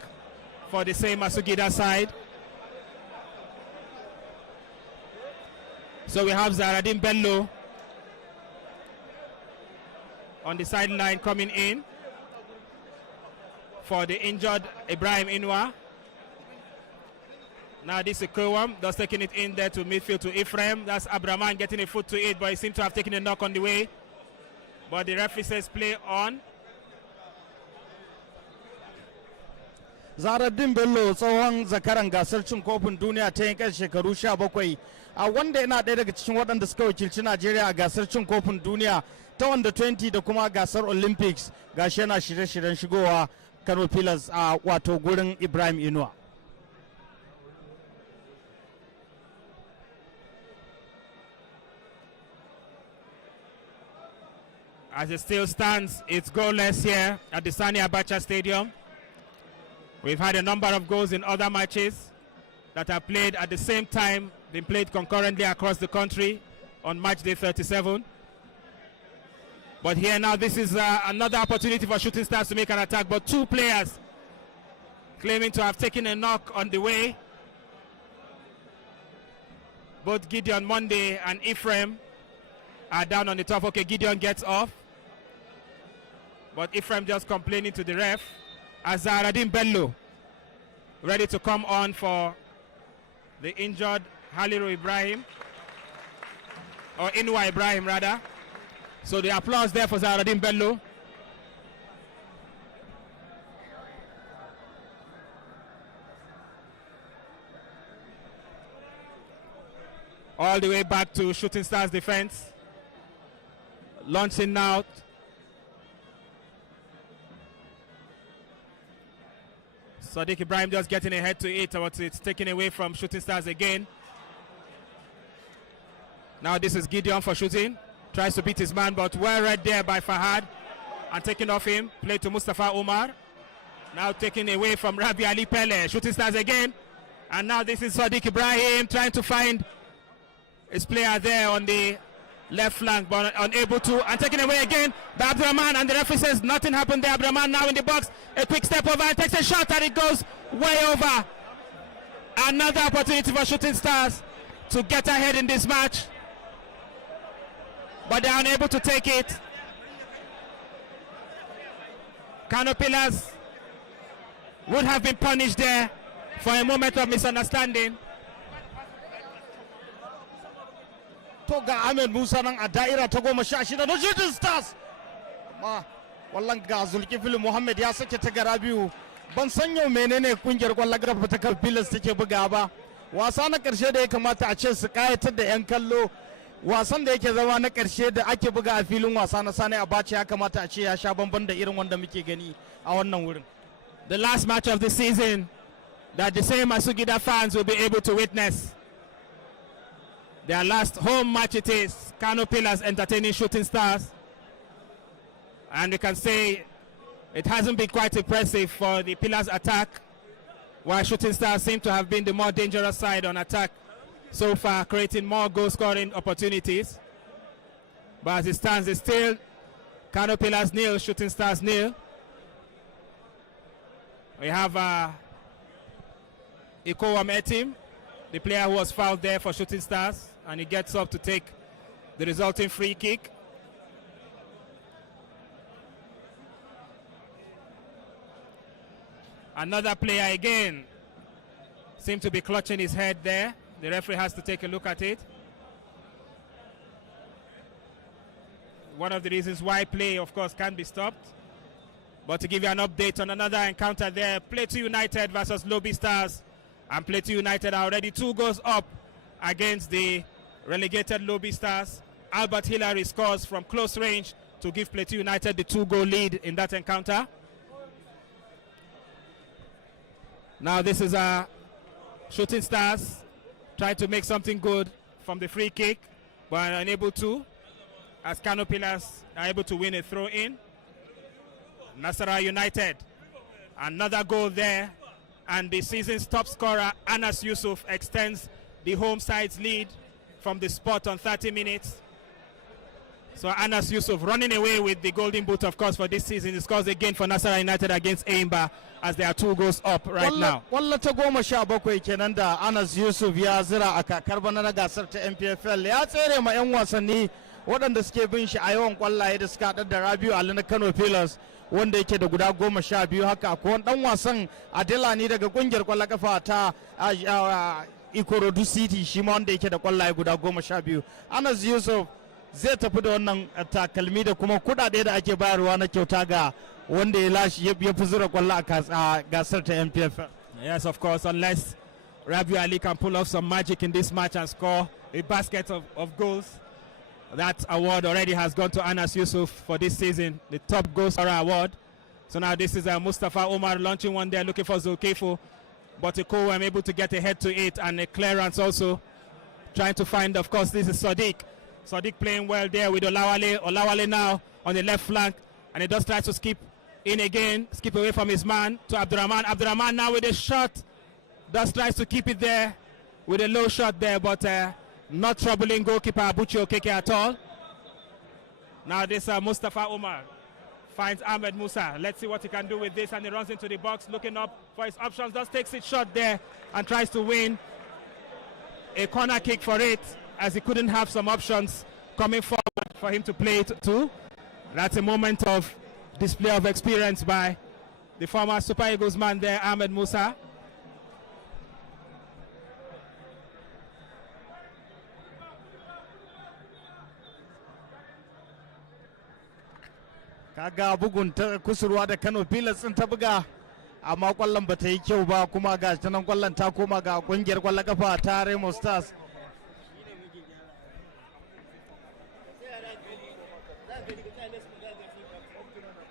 for the same Masugida side. So we have Zaradin Bello on the sideline coming in for the injured Ibrahim Inwa. Now this is Kowam, just taking it in there to midfield to Ephraim. That's Abraman getting a foot to it, but he seems to have taken a knock on the way. But the referee says play on. Zaradin Bello tsohon zakaran gasar cin kofin duniya ta yankan shekaru 17 a wanda yana ɗaya daga cikin waɗanda suka wakilci Najeriya a gasar cin kofin duniya ta wanda 20 da kuma gasar Olympics, gashi yana shirye-shiryen shigowa KANO Pillars a wato gurin Ibrahim Inuwa. As it still stands, it's goalless here at the Sani Abacha Stadium. We've had a number of goals in other matches that are played at the same time, been played concurrently across the country on match day 37. But here now, this is another opportunity for Shooting Stars to make an attack, but two players claiming to have taken a knock on the way. Both Gideon Monday and Ephraim are down on the top. Okay, Gideon gets off, but Ephraim just complaining to the ref. Azaradin Bello ready to come on for the injured Haliru Ibrahim, or Inwa Ibrahim rather. So the applause there for Zaradin Bello. All the way back to Shooting Stars defense. Launching out. Sadiq Ibrahim just getting ahead to it, but it's taken away from Shooting Stars again. Now this is Gideon for shooting. Tries to beat his man, but well read there by Fahad. And taking off him. Play to Mustafa Omar. Now taken away from Rabi Ali Pele. Shooting Stars again. And now this is Sadiq Ibrahim trying to find his player there on the left flank, but unable to, and taken away again by Abdurrahman, and the referee says nothing happened there. Abdurrahman now in the box, a quick step over and takes a shot, and it goes way over. Another opportunity for Shooting Stars to get ahead in this match, but they are unable to take it. KANO Pillars would have been punished there for a moment of misunderstanding. To ga Ahmed Musa nan a da'ira ta 16 na Shooting Stars. Ma wallan ga Zulkifil Muhammad ya sake ta gara biyu. Ban san yau menene kungiyar kwallon kafa ta KANO Pillars take buga ba. Wasa na karshe da ya kamata a ce su kayatar da 'yan kallo. Wasan da yake zama na karshe da ake buga a filin wasa na Sani Abacha ya kamata a ce ya sha bamban da irin wanda muke gani a wannan wurin. The last match of the season that the same Masugida fans will be able to witness. Their last home match it is. KANO Pillars entertaining Shooting Stars. And we can say it hasn't been quite impressive for the Pillars attack, while Shooting Stars seem to have been the more dangerous side on attack so far, creating more goal scoring opportunities. But as it stands, it's still KANO Pillars 0, Shooting Stars 0. We have Ikowam Etim, the player who was fouled there for Shooting Stars, and he gets up to take the resulting free kick. Another player again seemed to be clutching his head there. The referee has to take a look at it. One of the reasons why play, of course, can be stopped. But to give you an update on another encounter there, Plateau United versus Lobby Stars. And Plateau United are already 2 goals up against the relegated Lobby Stars. Albert Hillary scores from close range to give Plateau United the 2-goal lead in that encounter. Now this is Shooting Stars tried to make something good from the free kick, but unable to, as KANO Pillars are able to win a throw-in. Nasarawa United, another goal there, and the season's top scorer, Anas Yusuf, extends the home side's lead from the spot on 30 minutes. So Anas Yusuf running away with the golden boot, of course, for this season. He scores again for Nasarawa United against Eimba as they are 2 goals up right now. Walla ta 17 kenan da Anas Yusuf ya zira a kakar bana na gasar ta NPFL. Ya tsere ma 'yan wasanni waɗanda suke bin shi a yawan kwallaye da suka haɗar da Rabiu Ali na Kano Pillars, wanda yake da guda 12 haka. Ko wani ɗan wasan Adela ne daga ƙungiyar kwallon kafa ta Ikorodu City, shi ma wanda yake da kwallaye guda 12. Anas Yusuf zai tafi da wannan takalmi da kuma kudade da ake bayarwa na kyauta ga wanda ya lashe ya fi zura kwallo a gasar ta NPFL. Yes, of course, unless Rabiu Ali can pull off some magic in this match and score a basket of goals. That award already has gone to Anas Yusuf for this season, the top goal scorer award. So now this is Mustafa Omar launching one there, looking for Zulkifo, but I'm able to get a head to it, and a clearance also, trying to find, of course, this is Sadiq. Sadiq playing well there with Olawale. Olawale now on the left flank, and he does try to skip in again, skip away from his man to Abdurrahman. Abdurrahman now with a shot, does tries to keep it there with a low shot there, but not troubling goalkeeper Abuchi Okeke at all. Now this Mustafa Omar finds Ahmed Musa. Let's see what he can do with this, and he runs into the box looking up for his options, does takes it shot there and tries to win a corner kick for it, as he couldn't have some options coming forward for him to play it to. That's a moment of display of experience by the former Super Eagles man there, Ahmed Musa. Kaga bugun ta kusurwa da Kano Pillars sun ta buga, amma kwallon ba ta yi kyau ba, kuma ga ta nan kwallon ta koma ga kungiyar kwallon kafa ta Remo Stars.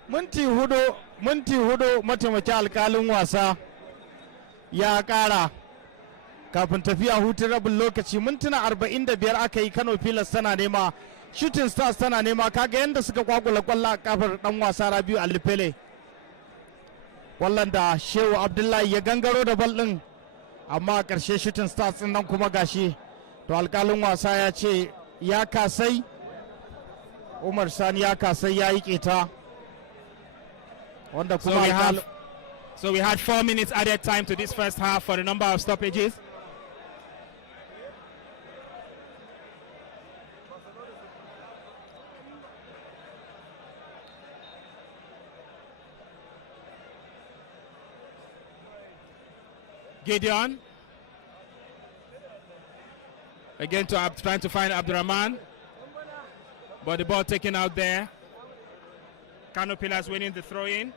Minti hudu mataimakin alkalin wasa ya kara kafin tafiya hutun rabin lokaci. Mintuna 45 aka yi, Kano Pillars tana nema, Shooting Stars tana nema. Kaga yadda suka kwakula kwallo a kafar dan wasa Rabiu Alifele, kwallon da Shehu Abdullahi ya gangaro da bal din, amma a ƙarshe Shooting Stars din nan kuma gashi to alkalin wasa ya ce ya kasai, Umar Sani ya kasai ya yi keta. So we had 4 minutes added time to this first half for the number of stoppages. Gideon again trying to find Abdurrahman, but the ball taken out there. KANO Pillars winning the throw-in.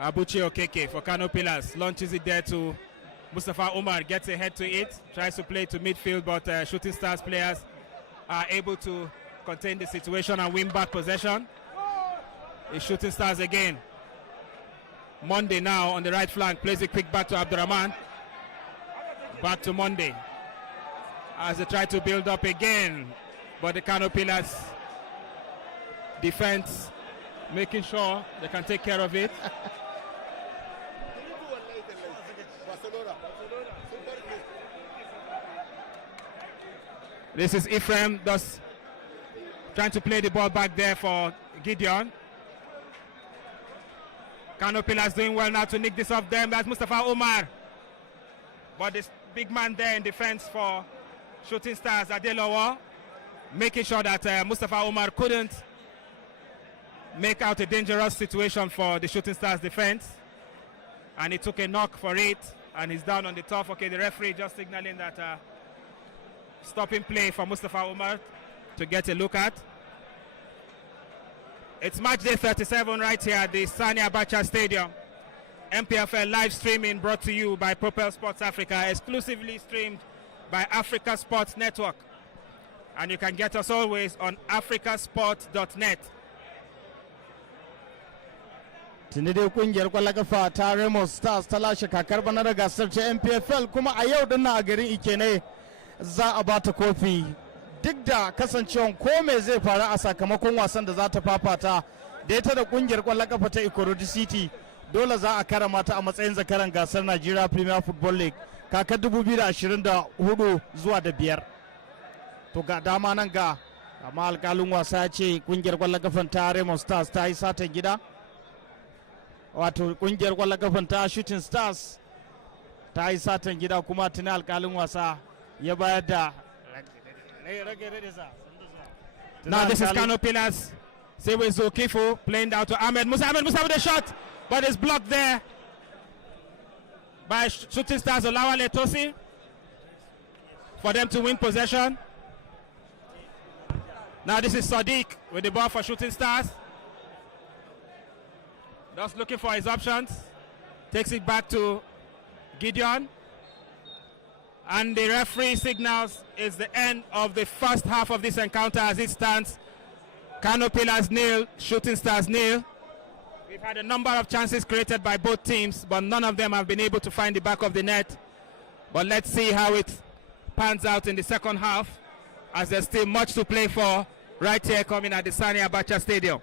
Abuchi Okeke for KANO Pillars launches it there to Mustafa Omar, gets a head to it, tries to play to midfield, but Shooting Stars players are able to contain the situation and win back possession. It's Shooting Stars again. Monday now on the right flank, plays it quick back to Abdurrahman. Back to Monday as they try to build up again, but the KANO Pillars defense making sure they can take care of it. This is Ephraim, thus trying to play the ball back there for Gideon. KANO Pillars doing well now to nick this off them. That's Mustafa Omar. But this big man there in defense for Shooting Stars, Adelowo, making sure that Mustafa Omar couldn't make out a dangerous situation for the Shooting Stars defense. And he took a knock for it, and he's down on the turf. Okay, the referee just signaling that stopping play for Mustafa Omar to get a look at. It's match day 37 right here at the Sani Abacha Stadium. NPFL live streaming brought to you by Propel Sports Africa, exclusively streamed by Africa Sports Network. And you can get us always on africasport.net. tuni dai kungiyar kwallon kafa ta Remo Stars ta lashe kakar bana da gasar ta NPFL, kuma a yau dinnan a garin Ikene za a bata kofi, duk da kasancewan ko me zai faru a sakamakon wasan da za ta fafata da ita da kungiyar kwallon kafa ta Ikorodu City. Dole za a karama ta a matsayin zakaran gasar Nigerian Premier Football League kakar 2024 zuwa da 5. To ga dama nan ga amma alkalin wasa ya ce kungiyar kwallon kafan ta Remo Stars ta yi satan gida, wato kungiyar kwallon kafan ta Shooting Stars ta yi satan gida, kuma tuni alkalin wasa ya bayar da Now this is KANO Pillars. Sewe Zokifu playing down to Ahmed Musa. Ahmed Musa with a shot, but it's blocked there by Shooting Stars Olawale Tosi for them to win possession. Now this is Sadiq with the ball for Shooting Stars. Just looking for his options. Takes it back to Gideon. And the referee signals it's the end of the first half of this encounter as it stands. KANO Pillars 0, Shooting Stars 0. We've had a number of chances created by both teams, but none of them have been able to find the back of the net. But let's see how it pans out in the second half, as there's still much to play for right here coming at the Sani Abacha Stadium.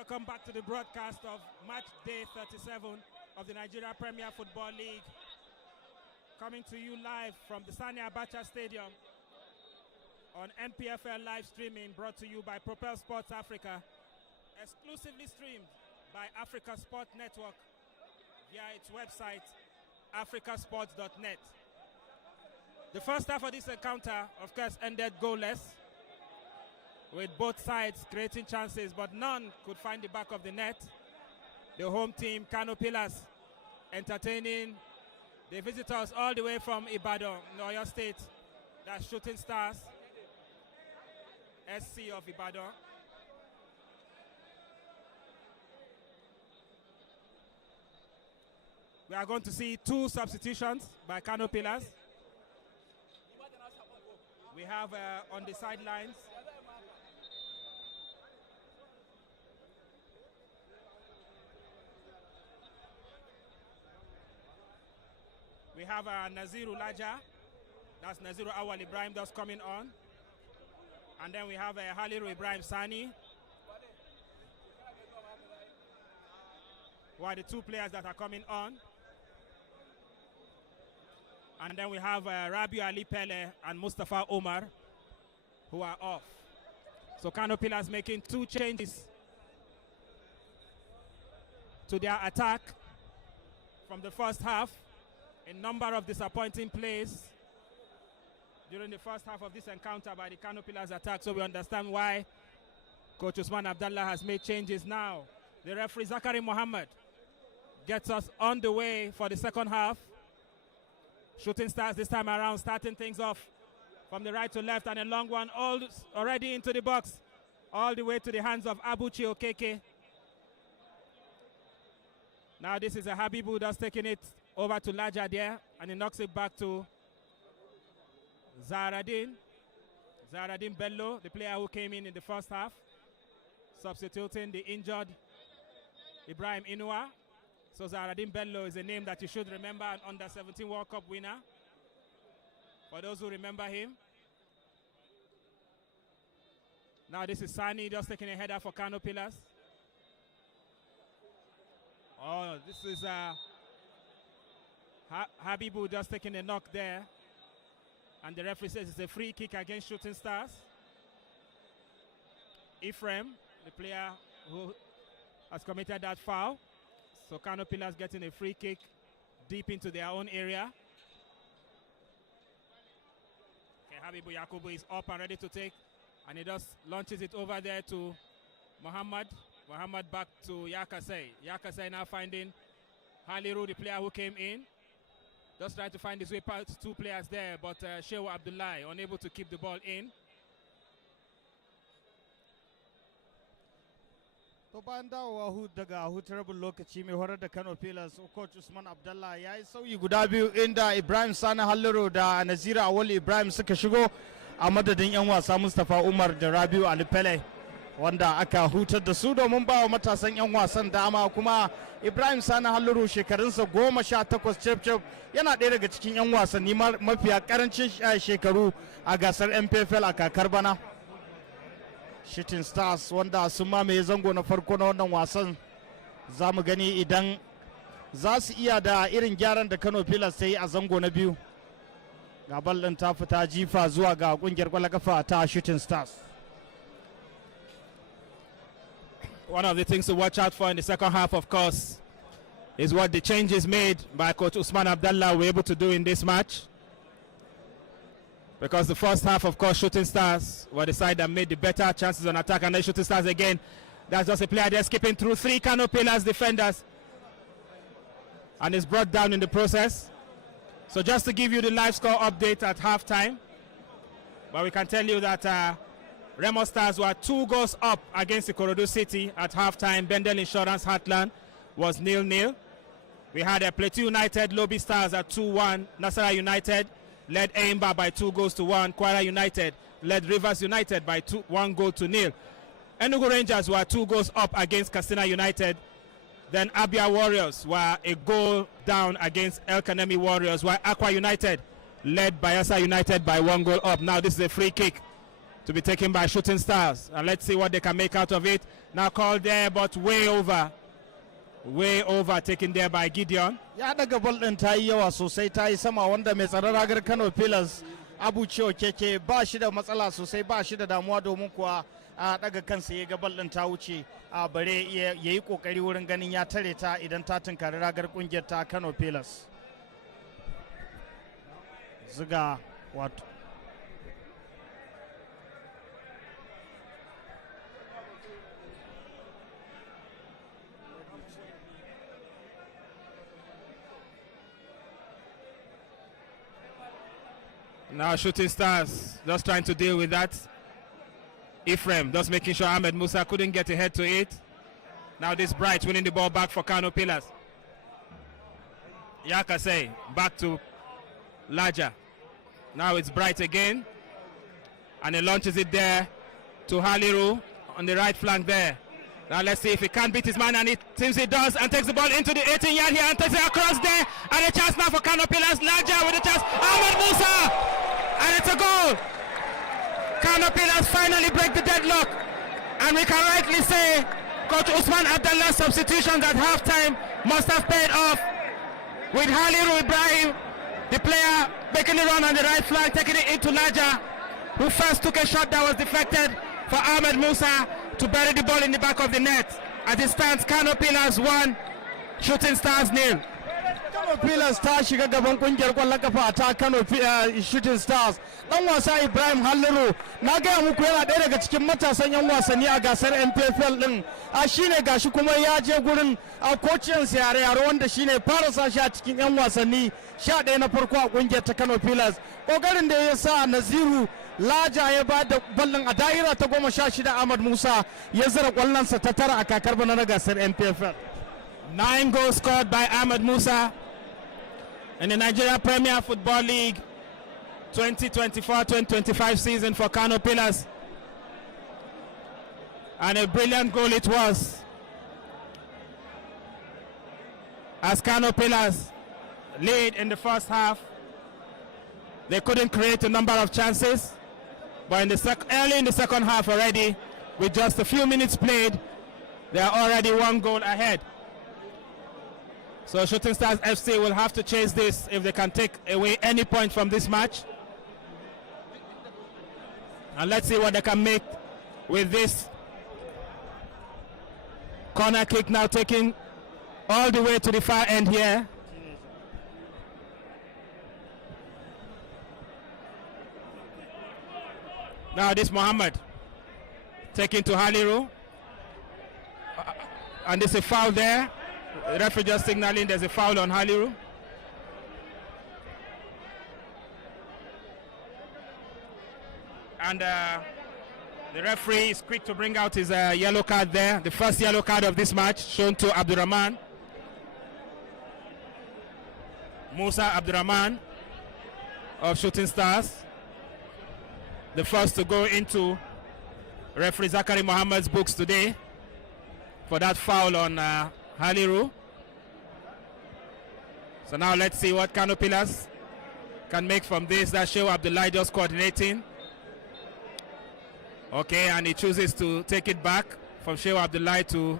Welcome back to the broadcast of match day 37 of the Nigerian Premier Football League. Coming to you live from the Sani Abacha Stadium on NPFL live streaming, brought to you by Propel Sports Africa, exclusively streamed by Africa Sport Network via its website, africasports.net. The first half of this encounter, of course, ended goalless, with both sides creating chances, but none could find the back of the net. The home team, KANO Pillars, entertaining the visitors all the way from Ibadan, Oyo State. That's Shooting Stars, SC of Ibadan. We are going to see two substitutions by KANO Pillars. We have on the sidelines we have Naziru Laja, that's Naziru Awal Ibrahim, that's coming on. And then we have Haliru Ibrahim Sani, who are the two players that are coming on. And then we have Rabiu Ali Pele and Mustafa Omar, who are off. So KANO Pillars making two changes to their attack from the first half. A number of disappointing plays during the first half of this encounter by the KANO Pillars attack, so we understand why Coach Usman Abdallah has made changes now. The referee Zakari Mohammed gets us on the way for the second half. Shooting Stars this time around, starting things off from the right to left, and a long one already into the box, all the way to the hands of Abuchi Okeke. Now this is a Habibu that's taking it over to Laja there, and he knocks it back to Zaradin Bello, the player who came in the first half, substituting the injured Ibrahim Inua. So Zaradin Bello is a name that you should remember, an under-17 World Cup winner, for those who remember him. Now this is Sani just taking a header for KANO Pillars. Oh, this is Habibu just taking a knock there, and the referee says it's a free kick against Shooting Stars. Ephraim, the player who has committed that foul. So KANO Pillars getting a free kick deep into their own area. Okay, Habibu Yakubu is up and ready to take, and he just launches it over there to Muhammad. Muhammad back to Yakasei. Yakasei now finding Haliru, the player who came in. Just trying to find his way past two players there, but Shehu Abdullahi unable to keep the ball in. To bayan dawowa daga hutar lokaci mai horar da KANO Pillars, Coach Usman Abdallah ya yi sauyi guda biyu inda Ibrahim Sani Halluru da Nazira Awali Ibrahim suka shigo a madadin 'yan wasa Mustapha Umar da Rabiu Ali Pele, wanda aka hutar da su domin ba wa matasan 'yan wasan dama. Kuma Ibrahim Sani Halluru shekarunsa 18 cif yana ɗaya daga cikin 'yan wasanni mafiya karancin shekaru a gasar NPFL a kakar bana. Shooting Stars wanda sun mamaye zango na farko na wannan wasan, za mu gani idan za su iya da irin gyaran da KANO Pillars ta yi a zango na biyu. Ga bal ɗin ta fita jifa zuwa ga ƙungiyar ƙwallon kafa ta Shooting Stars. One of the things to watch out for in the second half, of course, is what the changes made by Coach Usman Abdallah were able to do in this match. Because the first half, of course, Shooting Stars were the side that made the better chances on attack, and then Shooting Stars again. That's just a player there skipping through three KANO Pillars defenders, and is brought down in the process. So just to give you the live score update at halftime, but we can tell you that Remo Stars were 2 goals up against Ikorodu City at halftime. Bendel Insurance Heartland was 0-0. We had Plateau United, Lobby Stars at 2-1. Nasara United led Aimba by 2-1. Kwara United led Rivers United by 1-0. Enugu Rangers were 2 goals up against Katsina United. Then Abia Warriors were a goal down against El Kanemi Warriors, while Aqua United led Bayelsa United by 1 goal up. Now this is a free kick to be taken by Shooting Stars. And let's see what they can make out of it. Now called there, but way over. Way over, taken there by Gideon. Ya daga ball din ta yi yawa sosai, ta yi sama, wanda mai tsaron ragar Kano Pillars Abu Ciwo Keke ba shi da matsala sosai, ba shi da damuwa, domin kuwa a daga kansa ya ga ball din ta wuce, a bare ya yi kokari wurin ganin ya tare ta idan ta tunkari ragar kungiyar ta Kano Pillars. Ziga wato now Shooting Stars just trying to deal with that. Ephraim just making sure Ahmed Musa couldn't get ahead to it. Now this Bright winning the ball back for Kano Pillars. Yakase back to Laja. Now it's Bright again. And he launches it there to Haliru on the right flank there. Now let's see if he can beat his man, and it seems he does, and takes the ball into the 18-yard here and takes it across there. And a chance now for Kano Pillars. Laja with a chance. Ahmed Musa! And it's a goal! Kano Pillars finally break the deadlock. And we can rightly say Coach Usman Abdullah's substitutions at halftime must have paid off. With Haliru Ibrahim, the player making the run on the right flank, taking it into Laja, who first took a shot that was deflected for Ahmed Musa to bury the ball in the back of the net. As it stands, Kano Pillars 1, Shooting Stars 0. Kano Pillars ta shiga gaban kungiyar kwallon kafa ta Kano Shooting Stars. Dan wasa Ibrahim Halliru, na gaya muku yana ɗaya daga cikin matasan 'yan wasanni a gasar NPFL din. A shine gashi kuma ya je gurin a kociyan yare wanda shine fara sa shi a cikin 'yan wasanni 11 na farko a kungiyar ta Kano Pillars. Kokarin da ya sa Naziru Laja ya ba da ballon a da'ira ta 16, Ahmad Musa ya zira kwallonsa ta tara a kakar bana na gasar NPFL. 9 goals scored by Ahmed Musa in the Nigerian Premier Football League 2024-2025 season for Kano Pillars. And a brilliant goal it was, as Kano Pillars lead in the first half. They couldn't create a number of chances, but early in the second half already, with just a few minutes played, they are already 1 goal ahead. So Shooting Stars FC will have to chase this if they can take away any point from this match. And let's see what they can make with this corner kick, now taken all the way to the far end here. Now this Mohammed taken to Haliru, and there's a foul there. The referee just signaling there's a foul on Haliru. And the referee is quick to bring out his yellow card there. The first yellow card of this match shown to Abdurrahman. Musa Abdurrahman of Shooting Stars. The first to go into referee Zakari Mohammed's books today for that foul on Haliru. So now let's see what Kano Pillars can make from this. That's Shehu Abdullahi just coordinating. Okay, and he chooses to take it back from Shehu Abdullahi to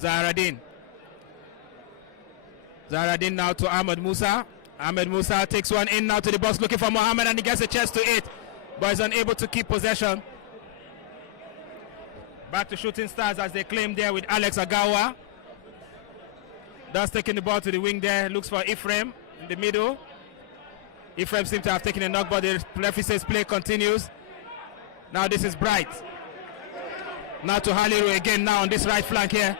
Zaharadin. Zaharadin now to Ahmed Musa. Ahmed Musa takes one in now to the box looking for Mohammed, and he gets a chance to it, but is unable to keep possession. Back to Shooting Stars as they claim there with Alex Agawa. That's taking the ball to the wing there. Looks for Ephraim in the middle. Ephraim seems to have taken a knock, but the referee says play continues. Now this is Bright. Now to Haliru again now on this right flank here.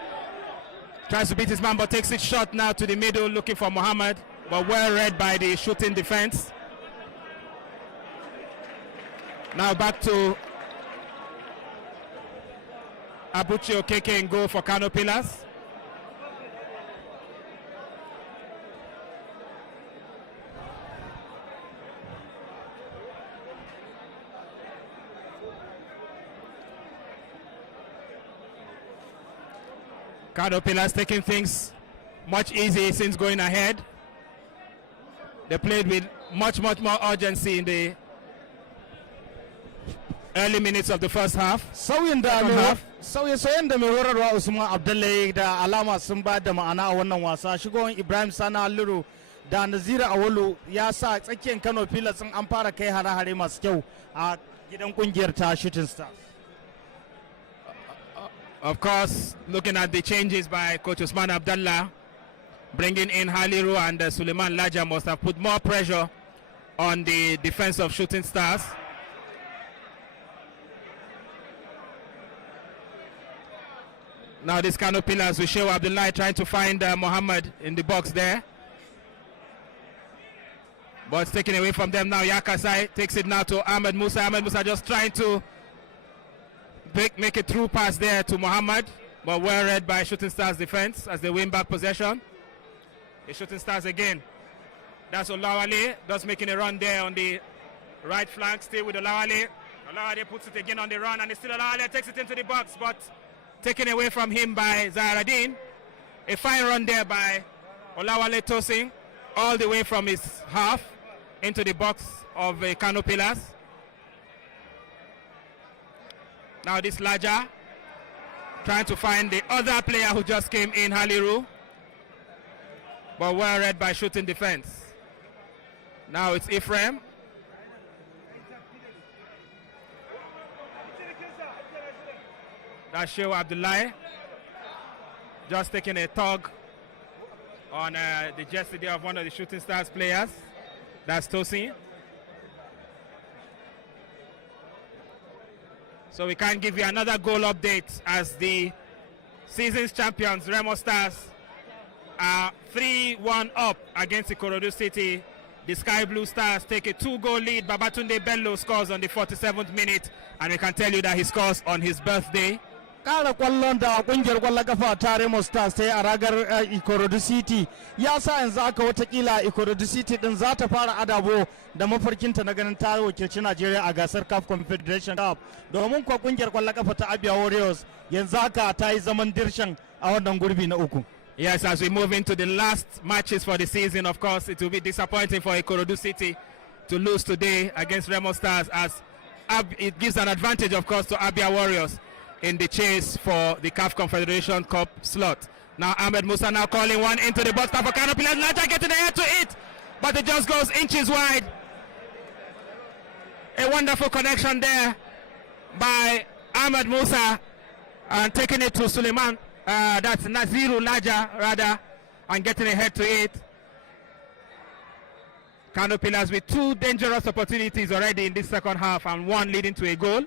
Tries to beat his man, but takes it short now to the middle looking for Mohammed, but well read by the Shooting defense. Now back to Abu Ciwo Keke in goal for Kano Pillars. Kano Pillars taking things much easier since going ahead. They played with much more urgency in the early minutes of the first half. Sauyin da sauye-sauyen da mai horarwa Usman Abdullahi da alama sun ba da ma'ana a wannan wasa. Shigowar Ibrahim Sani Halliru da Nazira Awolu ya sa tsakiyar Kano Pilas sun an fara kai hare-hare masu kyau a gidan kungiyar ta Shooting Stars. Of course, looking at the changes by Coach Usman Abdallah, bringing in Halliru and Suleiman Laja must have put more pressure on the defense of Shooting Stars. Now this Kano Pillars with Shehu Abdullah trying to find Mohammed in the box there. But it's taken away from them now. Yakasai takes it now to Ahmed Musa. Ahmed Musa just trying to make a through pass there to Mohammed. But well read by Shooting Stars defense as they win back possession. The Shooting Stars again. That's Olawale just making a run there on the right flank. Still with Olawale. Olawale puts it again on the run and it's still Olawale takes it into the box. But taken away from him by Zaharadin. A fine run there by Olawale Tosin all the way from his half into the box of Kano Pillars. Now this Laja trying to find the other player who just came in, Halliru. But well read by Shooting defense. Now it's Ephraim. That's Shehu Abdullah just taking a tug on the jersey there of one of the Shooting Stars players. That's Tosin. So we can give you another goal update as the season's champions, Remo Stars, are 3-1 up against Ikorodu City. The Sky Blue Stars take a 2-goal lead. Babatunde Bello scores on the 47th minute, and we can tell you that he scores on his birthday. Kara kwallon da kungiyar kwallon kafa ta Remo Stars ta yi a ragar Ikorodu City ya sa yanzu aka watakila Ikorodu City din za ta fara adabo da mafarkinta na ganin ta wakilci Najeriya a gasar CAF Confederation Cup, domin kuwa kungiyar kwallon kafa ta Abia Warriors yanzu haka ta yi zaman dirshan a wannan gurbi na uku. Yes, as we move into the last matches for the season, of course, it will be disappointing for Ikorodu City to lose today against Remo Stars, as it gives an advantage, of course, to Abia Warriors in the chase for the CAF Confederation Cup slot. Now Ahmed Musa now calling one into the box for Kano Pillars. Laja getting the head to it, but it just goes inches wide. A wonderful connection there by Ahmed Musa and taking it to Suleiman. That's Naziru Laja rather, and getting a head to it. Kano Pillars with two dangerous opportunities already in this second half and one leading to a goal.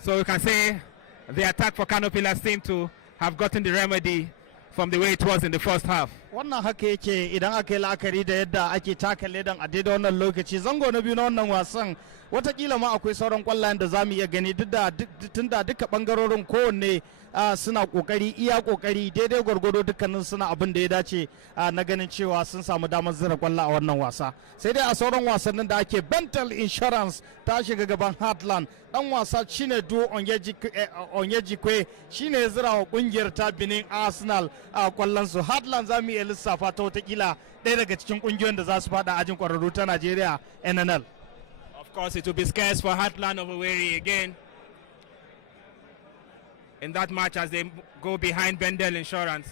So we can say the attack for Kano Pillars seem to have gotten the remedy from the way it was in the first half. Wannan haka yake idan aka yi la'akari da yadda ake taka ledan a daidai wannan lokaci. Zango na biyu na wannan wasan watakila ma akwai sauran kwallayen da za mu iya gani tunda duka bangarorin kowanne suna kokari iya kokari daidai gwargwado dukkanin suna abin da ya dace na ganin cewa sun samu damar zira kwallo a wannan wasa. Sai dai a sauran wasannin da ake Bentel Insurance ta shiga gaban Heartland, dan wasa Chinedu Onyejikwe shine ya zira wa kungiyar ta Benin Arsenal a kwallon su. Heartland za mu iya lissafa ta watakila ɗaya daga cikin kungiyoyin da za su fada ajin kwararru ta Najeriya NNL. Of course, it will be scarce for Heartland of Owerri again in that match as they go behind Bendel Insurance.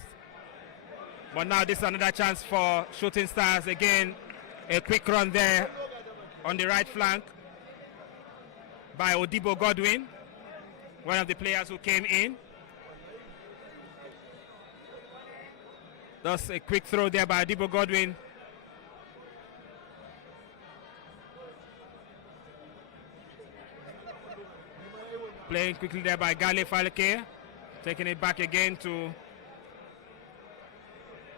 But now this is another chance for Shooting Stars. Again, a quick run there on the right flank by Odibo Godwin, one of the players who came in. Thus a quick throw there by Odibo Godwin. Playing quickly there by Gale Falke, taking it back again to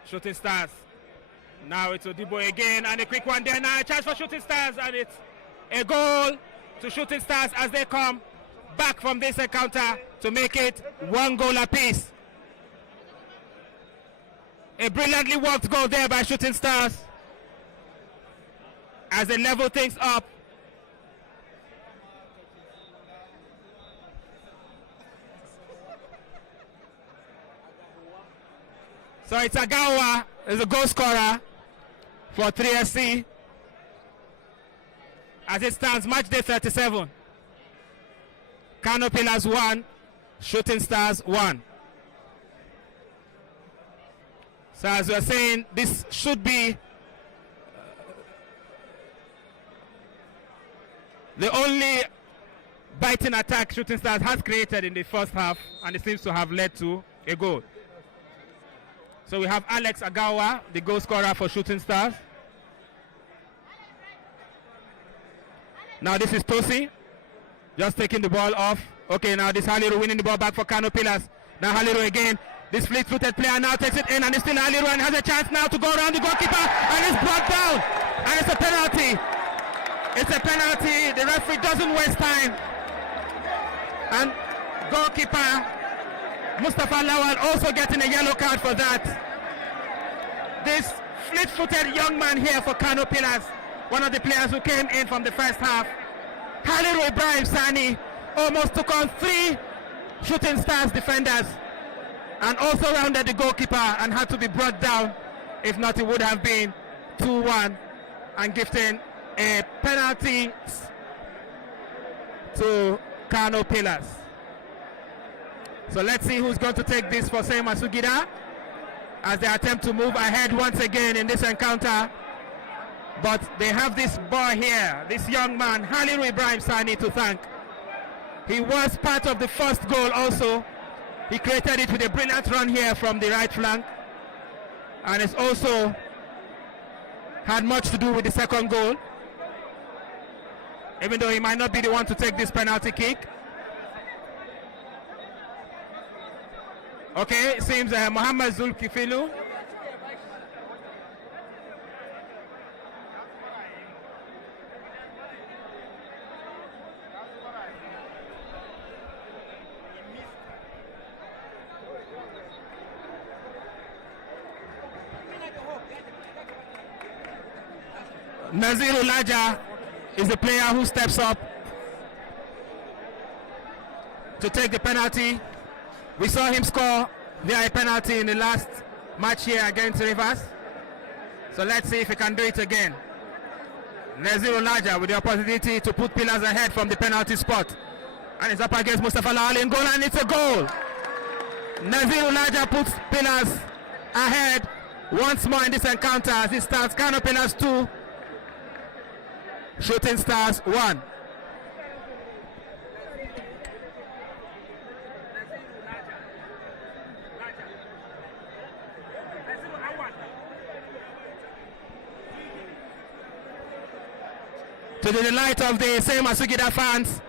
Shooting Stars. Now it's Odibo again, and a quick one there now, a chance for Shooting Stars, and it's a goal to Shooting Stars as they come back from this encounter to make it 1 goal apiece. A brilliantly worked goal there by Shooting Stars as they level things up. So it's Agawa is a goal scorer for 3SC as it stands match day 37. KANO Pillars 1, Shooting Stars 1. So as we are saying, this should be the only biting attack Shooting Stars has created in the first half, and it seems to have led to a goal. So we have Alex Agawa, the goal scorer for Shooting Stars. Now this is Tosi, just taking the ball off. Okay, now this Haliru winning the ball back for KANO Pillars. Now Haliru again. This fleet-footed player now takes it in, and it's still Haliru and has a chance now to go around the goalkeeper, and it's brought down, and it's a penalty. It's a penalty. The referee doesn't waste time. And goalkeeper Mustafa Lawal also getting a yellow card for that. This fleet-footed young man here for KANO Pillars, one of the players who came in from the first half, Haliru Ibrahim Sani, almost took on 3 Shooting Stars defenders and also rounded the goalkeeper and had to be brought down. If not, it would have been 2-1 and gifting a penalty to KANO Pillars. So let's see who's going to take this for Sema Sugida as they attempt to move ahead once again in this encounter. But they have this boy here, this young man, Haliru Ibrahim Sani, to thank. He was part of the first goal also. He created it with a brilliant run here from the right flank. And it's also had much to do with the second goal, even though he might not be the one to take this penalty kick. Okay, it seems Mohamed Zulkifilu. Naziru Laja is the player who steps up to take the penalty. We saw him score via a penalty in the last match here against Rivers. So let's see if he can do it again. Naziru Laja with the opportunity to put Pillars ahead from the penalty spot. And it's up against Mustafa Lawal in goal, and it's a goal. Naziru Laja puts Pillars ahead once more in this encounter as it starts KANO Pillars 2, Shooting Stars 1. To the delight of the Sema Sugida fans,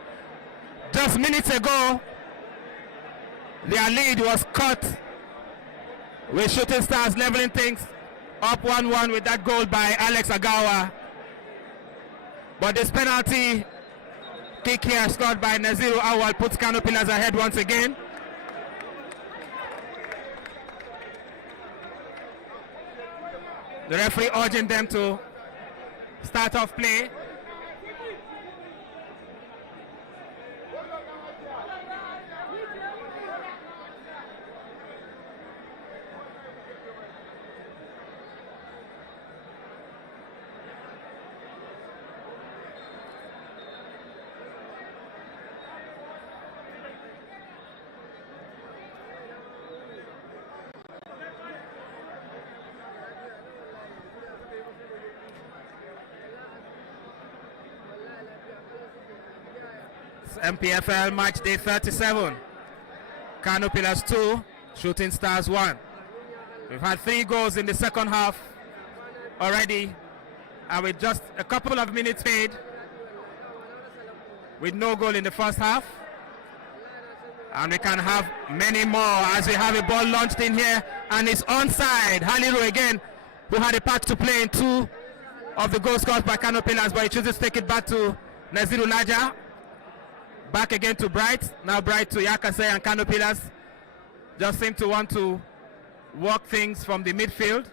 just minutes ago, their lead was cut with Shooting Stars leveling things up 1-1 with that goal by Alex Agawa. But this penalty kick here scored by Naziru Awal puts KANO Pillars ahead once again. The referee urging them to start off play. NPFL match day 37. KANO Pillars 2, Shooting Stars 1. We've had 3 goals in the second half already, and with just a couple of minutes played, with no goal in the first half. And we can have many more as we have a ball launched in here, and it's onside. Haliru again, who had a part to play in 2 of the goals scored by KANO Pillars, but he chooses to take it back to Naziru Laja. Back again to Bright. Now Bright to Yakase, and KANO Pillars just seem to want to work things from the midfield.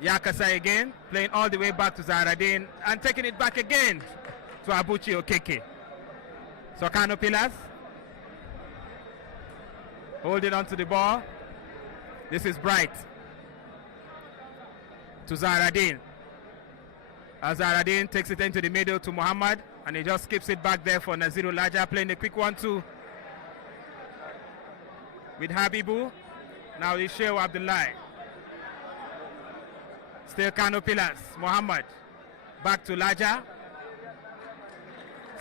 Yakase again, playing all the way back to Zahraddin and taking it back again to Abuchi Okeke. So KANO Pillars holding on to the ball. This is Bright to Zahraddin. Azaradin takes it into the middle to Muhammad, and he just skips it back there for Naziru Laja, playing a quick 1-2 with Habibu. Now it's Shehu Abdullahi. Still Kano Pillars. Muhammad back to Laja.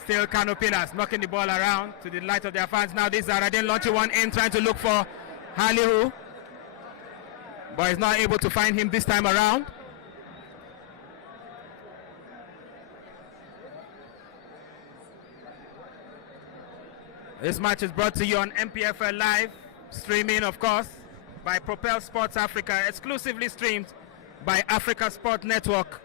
Still Kano Pillars knocking the ball around to the light of their fans. Now this Zaradin launching one in, trying to look for Haliru, but he's not able to find him this time around. This match is brought to you on NPFL Live, streaming of course by Propel Sports Africa, exclusively streamed by Africa Sport Network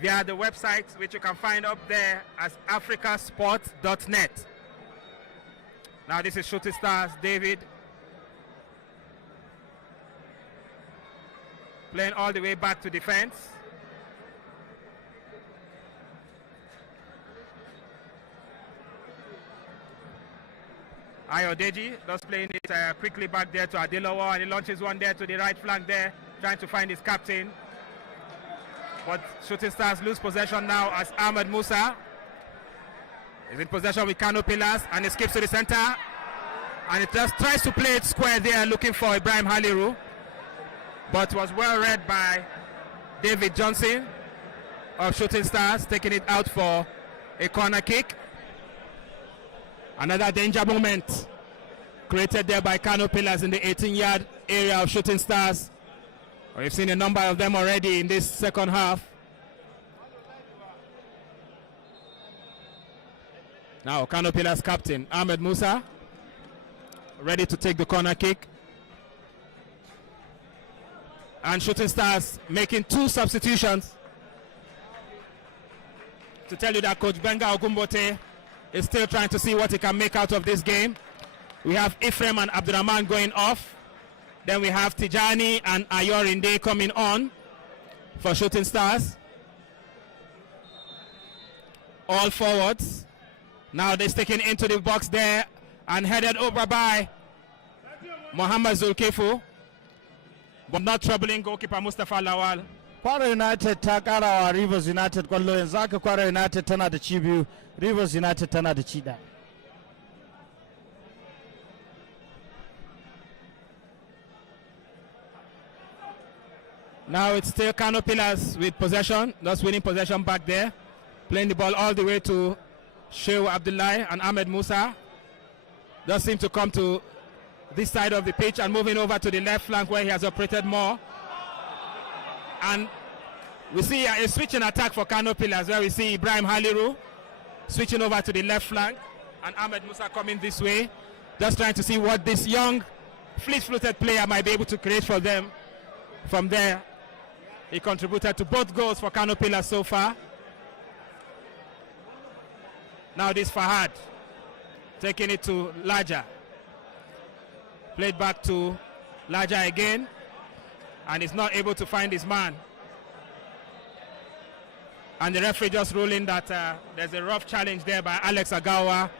via the website, which you can find up there as africasport.net. Now this is Shooting Stars, David, playing all the way back to defense. Ayodeji just playing it quickly back there to Adilowo, and he launches one there to the right flank there, trying to find his captain. But Shooting Stars lose possession now as Ahmed Musa is in possession with Kano Pillars, and he skips to the center, and it just tries to play it square there looking for Ibrahim Haliru, but was well read by David Johnson of Shooting Stars, taking it out for a corner kick. Another danger moment created there by Kano Pillars in the 18-yard area of Shooting Stars. We've seen a number of them already in this second half. Now Kano Pillars captain Ahmed Musa ready to take the corner kick. And Shooting Stars making two substitutions to tell you that Coach Benga Ogumbote is still trying to see what he can make out of this game. We have Ephraim and Abdurrahman going off. Then we have Tijani and Ayorinde coming on for Shooting Stars. All forwards. Now they're sticking into the box there and headed over by Mohamed Zulkifu, but not troubling goalkeeper Mustafa Lawal. Kwara United ta kara wa Rivers United kwallo, yanzu haka Kwara United tana da ci biyu, Rivers United tana da ci ɗaya. Now it's still Kano Pillars with possession, just winning possession back there, playing the ball all the way to Shehu Abdullahi, and Ahmed Musa does seem to come to this side of the pitch and moving over to the left flank where he has operated more. And we see a switching attack for Kano Pillars where we see Ibrahim Haliru switching over to the left flank and Ahmed Musa coming this way, just trying to see what this young fleet-footed player might be able to create for them. From there, he contributed to both goals for Kano Pillars so far. Now this Fahad taking it to Laja. Played back to Laja again, and he's not able to find his man. And the referee just ruling that there's a rough challenge there by Alex Agawa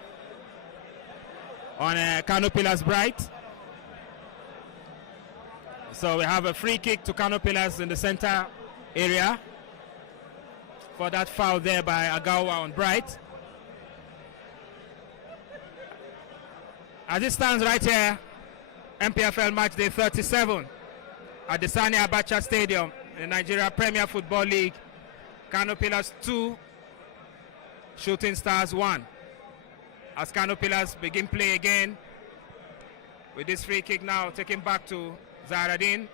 on Kano Pillars Bright. So we have a free kick to Kano Pillars in the center area for that foul there by Agawa on Bright. As it stands right here, NPFL match day 37 at the Sani Abacha Stadium in the Nigerian Premier Football League. Kano Pillars 2, Shooting Stars 1. As Kano Pillars begin play again with this free kick now taken back to Zaradin.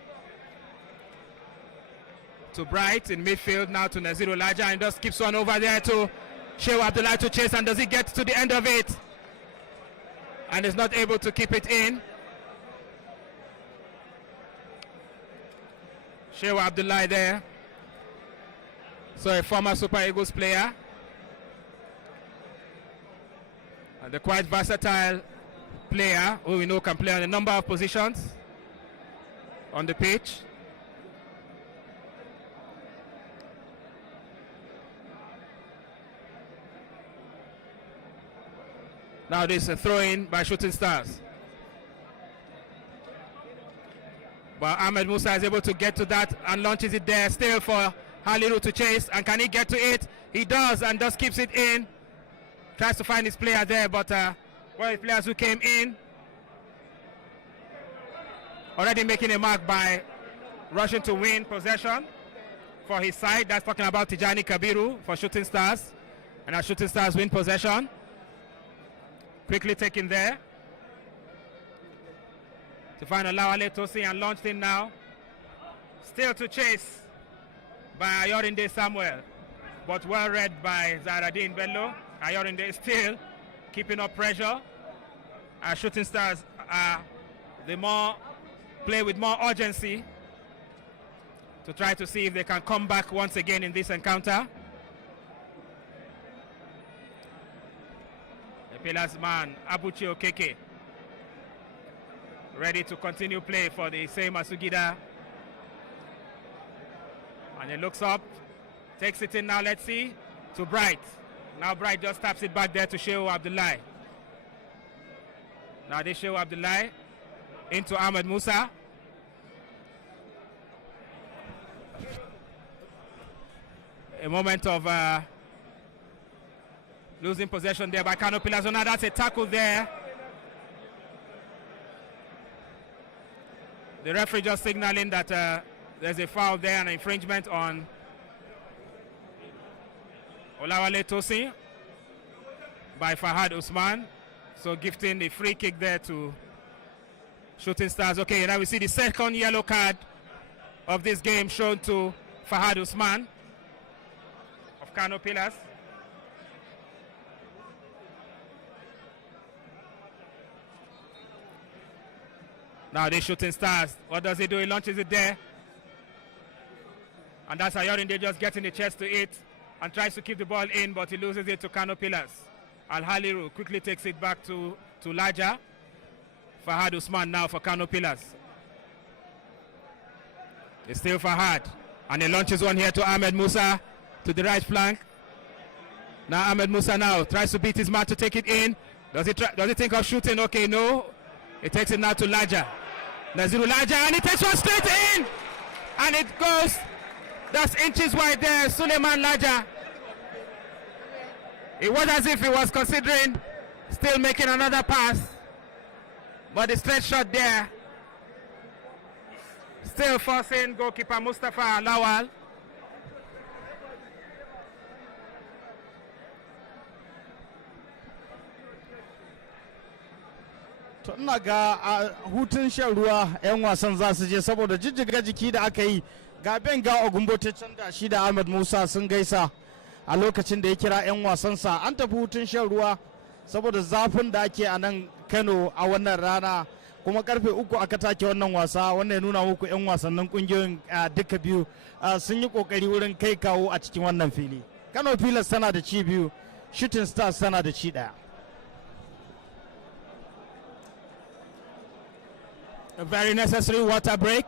To Bright in midfield, now to Naziru Laja, and just keeps one over there to Shehu Abdullah to chase, and does he get to the end of it? And is not able to keep it in. Shehu Abdullah there. So a former Super Eagles player. And the quite versatile player who we know can play on a number of positions on the pitch. Now this is a throw-in by Shooting Stars. But Ahmed Musa is able to get to that and launches it there still for Haliru to chase, and can he get to it? He does, and just keeps it in. Tries to find his player there, but one of the players who came in already making a mark by rushing to win possession for his side. That's talking about Tijani Kabiru for Shooting Stars. And as Shooting Stars win possession, quickly taken there to find Olawale Tosin and launched in now. Still to chase by Ayorinde Samuel, but well read by Zahraddin Bello. Ayorinde still keeping up pressure. As Shooting Stars play with more urgency to try to see if they can come back once again in this encounter. The Pillars man, Abuchi Okeke, ready to continue play for the same Asugida. And he looks up, takes it in now, let's see, to Bright. Now Bright just taps it back there to Shehu Abdullahi. Now this Shehu Abdullahi into Ahmed Musa. A moment of losing possession there by KANO Pillars. Now that's a tackle there. The referee just signaling that there's a foul there, an infringement on Olawale Tosin by Fahad Usman. So gifting the free kick there to Shooting Stars. Okay, now we see the second yellow card of this game shown to Fahad Usman of KANO Pillars. Now the Shooting Stars, what does he do? He launches it there. And that's Ayorinde just getting the chest to it and tries to keep the ball in, but he loses it to KANO Pillars. Al-Haliru quickly takes it back to Laja. Fahad Usman now for KANO Pillars. It's still Fahad. And he launches one here to Ahmed Musa to the right flank. Now Ahmed Musa now tries to beat his man to take it in. Does he think of shooting? Okay, no. He takes it now to Laja. Naziru Laja, and he takes one straight in. And it goes. That's inches wide there, Suleiman Laja. It was as if he was considering still making another pass. But the straight shot there. Still forcing goalkeeper Mustafa Lawal. Ina ga hutun shan ruwa 'yan wasan za su je saboda jijjiga jiki da aka yi. Ga Benga Ogumbote can da shi da Ahmed Musa sun gaisa a lokacin da ya kira 'yan wasansa. An tafi hutun shan ruwa saboda zafin da ake a nan Kano a wannan rana, kuma karfe 3 aka take wannan wasa. Wannan ya nuna muku 'yan wasannin kungiyoyin duka biyu sun yi kokari wurin kai kawo a cikin wannan fili. KANO Pillars tana da ci 2, Shooting Stars tana da ci 1. A very necessary water break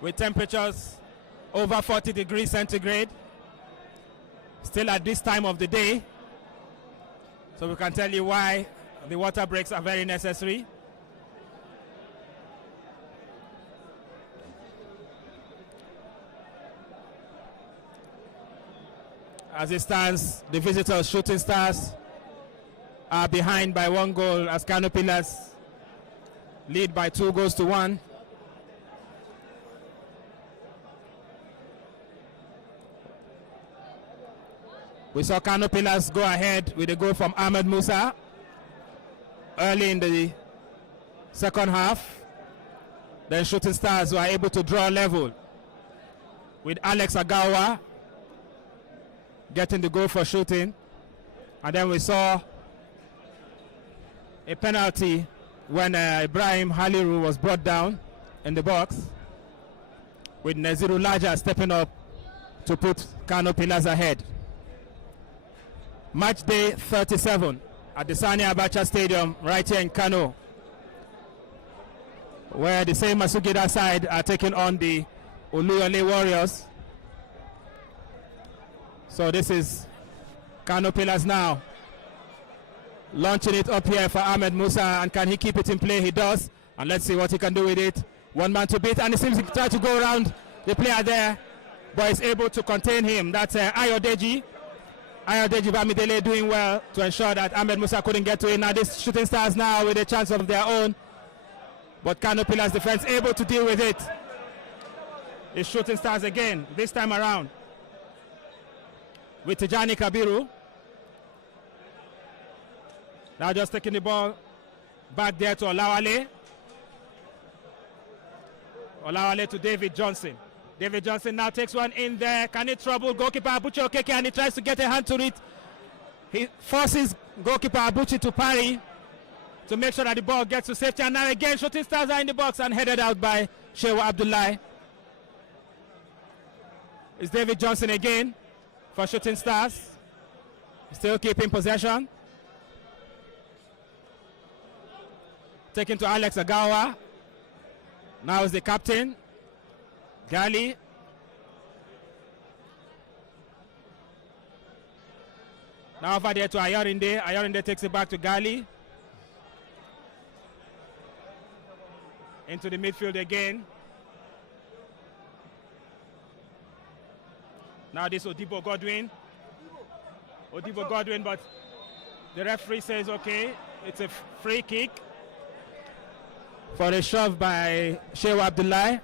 with temperatures over 40 degrees centigrade still at this time of the day, so we can tell you why the water breaks are very necessary. As it stands, the visitors Shooting Stars are behind by 1 goal as KANO Pillars lead by 2 goals to 1. We saw KANO Pillars go ahead with a goal from Ahmed Musa early in the second half. Then Shooting Stars were able to draw level with Alex Agawa getting the goal for shooting. And then we saw a penalty when Ibrahim Haliru was brought down in the box, with Naziru Laja stepping up to put KANO Pillars ahead. Match day 37 at the Sani Abacha Stadium right here in Kano, where the same Masugida side are taking on the Oluyole Warriors. So this is KANO Pillars now, launching it up here for Ahmed Musa, and can he keep it in play? He does, and let's see what he can do with it. One man to beat, and he seems to try to go around the player there, but is able to contain him. That's Ayodeji. Ayodeji Bamidele doing well to ensure that Ahmed Musa couldn't get to it. Now this Shooting Stars now with a chance of their own, but KANO Pillars defense able to deal with it. It's Shooting Stars again, this time around, with Tijani Kabiru. Now just taking the ball back there to Olawale. Olawale to David Johnson. David Johnson now takes one in there. Can he trouble goalkeeper Abuchi Okeke, and he tries to get a hand to it. He forces goalkeeper Abuchi to parry to make sure that the ball gets to safety. And now again, Shooting Stars are in the box and headed out by Shewa Abdullahi. It's David Johnson again for Shooting Stars. Still keeping possession. Taken to Alex Agawa. Now is the captain, Gali. Now over there to Ayorinde. Ayorinde takes it back to Gali. Into the midfield again. Now this Odibo Godwin. Odibo Godwin, but the referee says okay, it's a free kick for a shove by Shewa Abdullahi,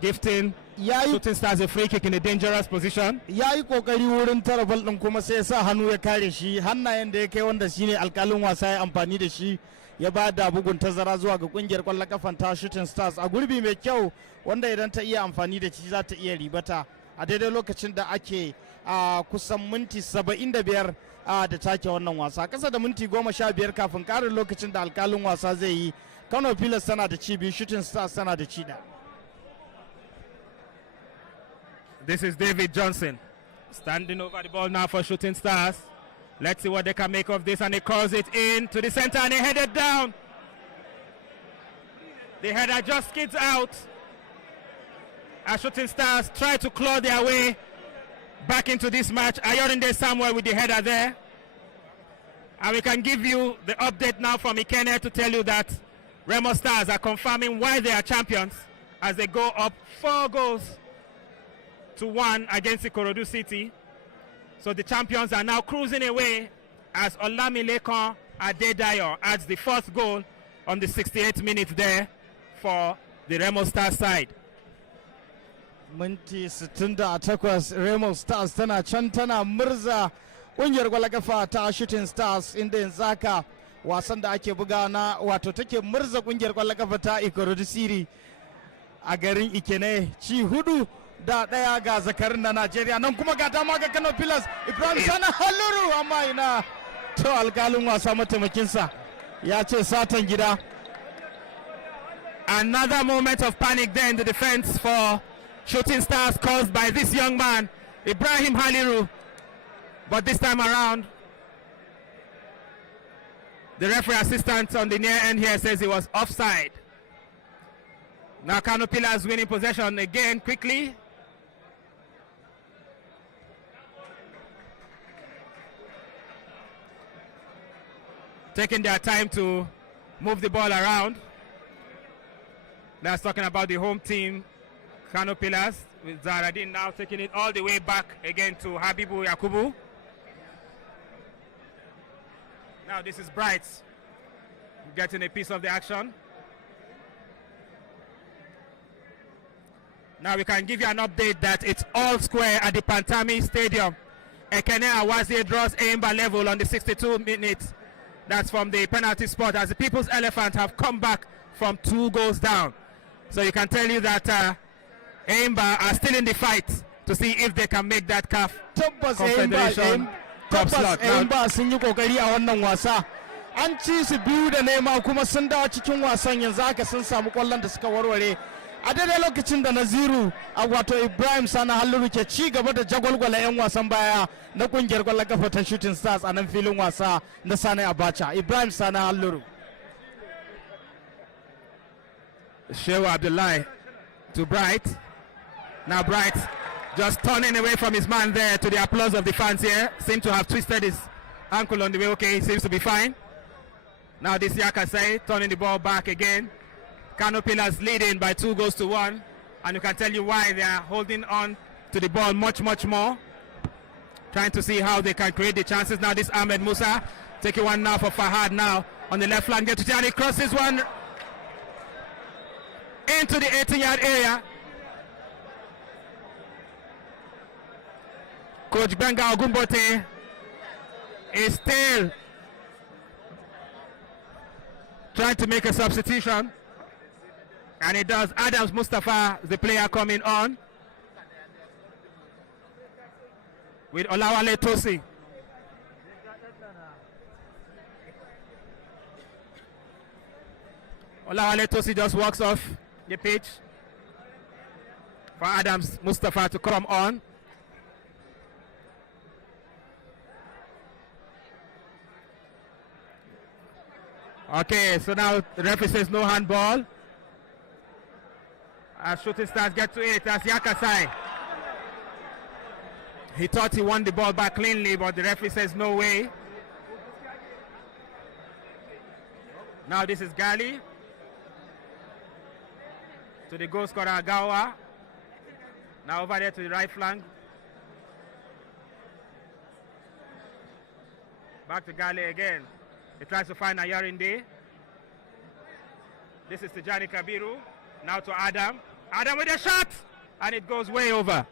gifting Shooting Stars a free kick in a dangerous position. Ya yi kokari wurin tara bal din kuma sai ya sa hannu ya kare shi, hannayen da ya kai wanda shine alkalin wasa ya amfani da shi ya ba da bugun tazara zuwa ga kungiyar kwallon kafan ta Shooting Stars a gurbi mai kyau wanda idan ta iya amfani da shi za ta iya ribata a daidai lokacin da ake kusan minti 75 da take wannan wasa, kasa da minti 15 kafin karin lokacin da alkalin wasa zai yi. KANO Pillars tana da ci biyu, Shooting Stars tana da ci da. This is David Johnson standing over the ball now for Shooting Stars. Let's see what they can make of this, and he calls it in to the center and he headed down. The header just skids out as Shooting Stars try to claw their way back into this match. Ayorinde Samuel with the header there. And we can give you the update now from Ikene to tell you that Remo Stars are confirming why they are champions as they go up 4-1 against Ikorodu City. So the champions are now cruising away as Olamilekan Adedayo adds the first goal on the 68th minute there for the Remo Stars side. Minti 68 Remo Stars tana can tana murza kungiyar kwallon kafa ta Shooting Stars, inda yanzu haka wasan da ake buga na wato take murza kungiyar kwallon kafa ta Ikorodu City a garin Ikene, ci 4-1 ga zakarin na Najeriya. Nan kuma ga dama ga KANO Pillars, Ibrahim Sana Halluru, amma ina to alkalin wasa mataimakinsa ya ce satan gida. Another moment of panic there in the defense for Shooting Stars caused by this young man, Ibrahim Haliru. But this time around, the referee assistant on the near end here says he was offside. Now KANO Pillars winning possession again quickly. Taking their time to move the ball around. That's talking about the home team, KANO Pillars, with Zaradin now taking it all the way back again to Habibu Yakubu. Now this is Bright getting a piece of the action. Now we can give you an update that it's all square at the Pantami Stadium. Ekene Awazie draws Aimba level on the 62 minutes. That's from the penalty spot as the People's Elephant have come back from 2 goals down. So you can tell you that Aimba are still in the fight to see if they can make that CAF Confederation top slot. Aimba sun yi kokari a wannan wasa. An ci su biyu da nema kuma sun dawo cikin wasan, yanzu haka sun samu kwallon da suka warware. A daidai lokacin da Naziru a wato Ibrahim Sana Halluru ke ci gaba da jagwalgwala 'yan wasan baya na kungiyar kwallon kafa ta Shooting Stars a nan filin wasa na Sani Abacha. Ibrahim Sana Halluru. Shewa Abdullahi to Bright. Now Bright just turning away from his man there to the applause of the fans here. Seemed to have twisted his ankle on the way. Okay, he seems to be fine. Now this Yakasai turning the ball back again. KANO Pillars leading by 2-1, and you can tell you why they are holding on to the ball much more, trying to see how they can create the chances. Now this Ahmed Musa taking one now for Fahad now on the left flank. Get to Johnny, crosses one into the 18-yard area. Coach Benga Ogumbote is still trying to make a substitution, and it does. Adams Mustafa, the player coming on, with Olawale Tosi. Olawale Tosi just walks off the pitch for Adams Mustafa to come on. Okay, so now the referee says no handball. As Shooting Stars get to it, as Yakasai. He thought he won the ball back cleanly, but the referee says no way. Now this is Gali. To the goal scorer Agawa. Now over there to the right flank. Back to Gali again. He tries to find Ayarinde. This is Tijani Kabiru. Now to Adam. Adam with a shot! And it goes way over.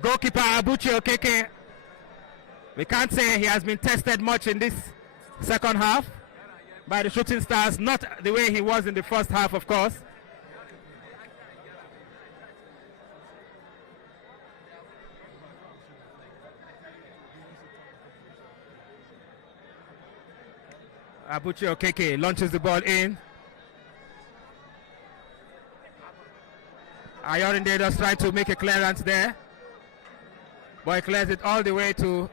Goalkeeper Abuchi Okeke. We can't say he has been tested much in this second half by the Shooting Stars, not the way he was in the first half, of course. Abuchi Okeke launches the ball in. Ayorinde just trying to make a clearance there, but he clears it all the way to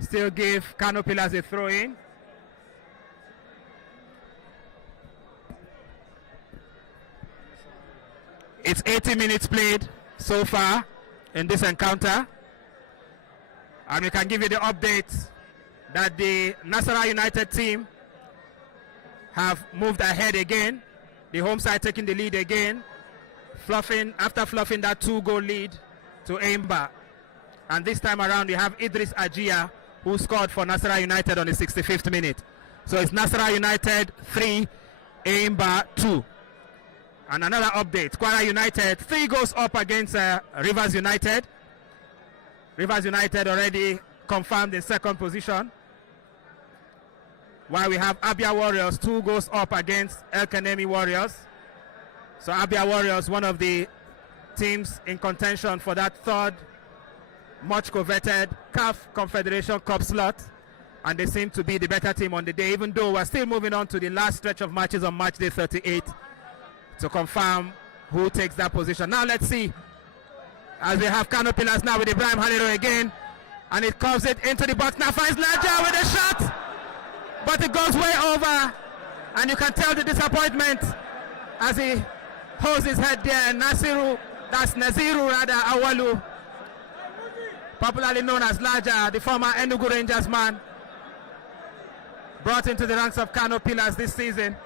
still give KANO Pillars a throw in. It's 80 minutes played so far in this encounter, and we can give you the update that the Nasarawa United team have moved ahead again. The home side taking the lead again, after fluffing that 2-goal lead to Aimba. And this time around we have Idris Ajia, who scored for Nasarawa United on the 65th minute. So it's Nasarawa United 3, Aimba 2. And another update, Kwara United 3 goals up against Rivers United. Rivers United already confirmed in second position, while we have Abia Warriors 2 goals up against El Kanemi Warriors. So Abia Warriors, one of the teams in contention for that third much coveted CAF Confederation Cup slot, and they seem to be the better team on the day, even though we're still moving on to the last stretch of matches on match day 38 to confirm who takes that position. Now let's see, as we have KANO Pillars now with Ibrahim Haliro again, and it curves it into the box. Now finds Laja with a shot, but it goes way over, and you can tell the disappointment as he holds his head there. Naziru Awalu, popularly known as Laja, the former Enugu Rangers man, brought into the ranks of KANO Pillars this season.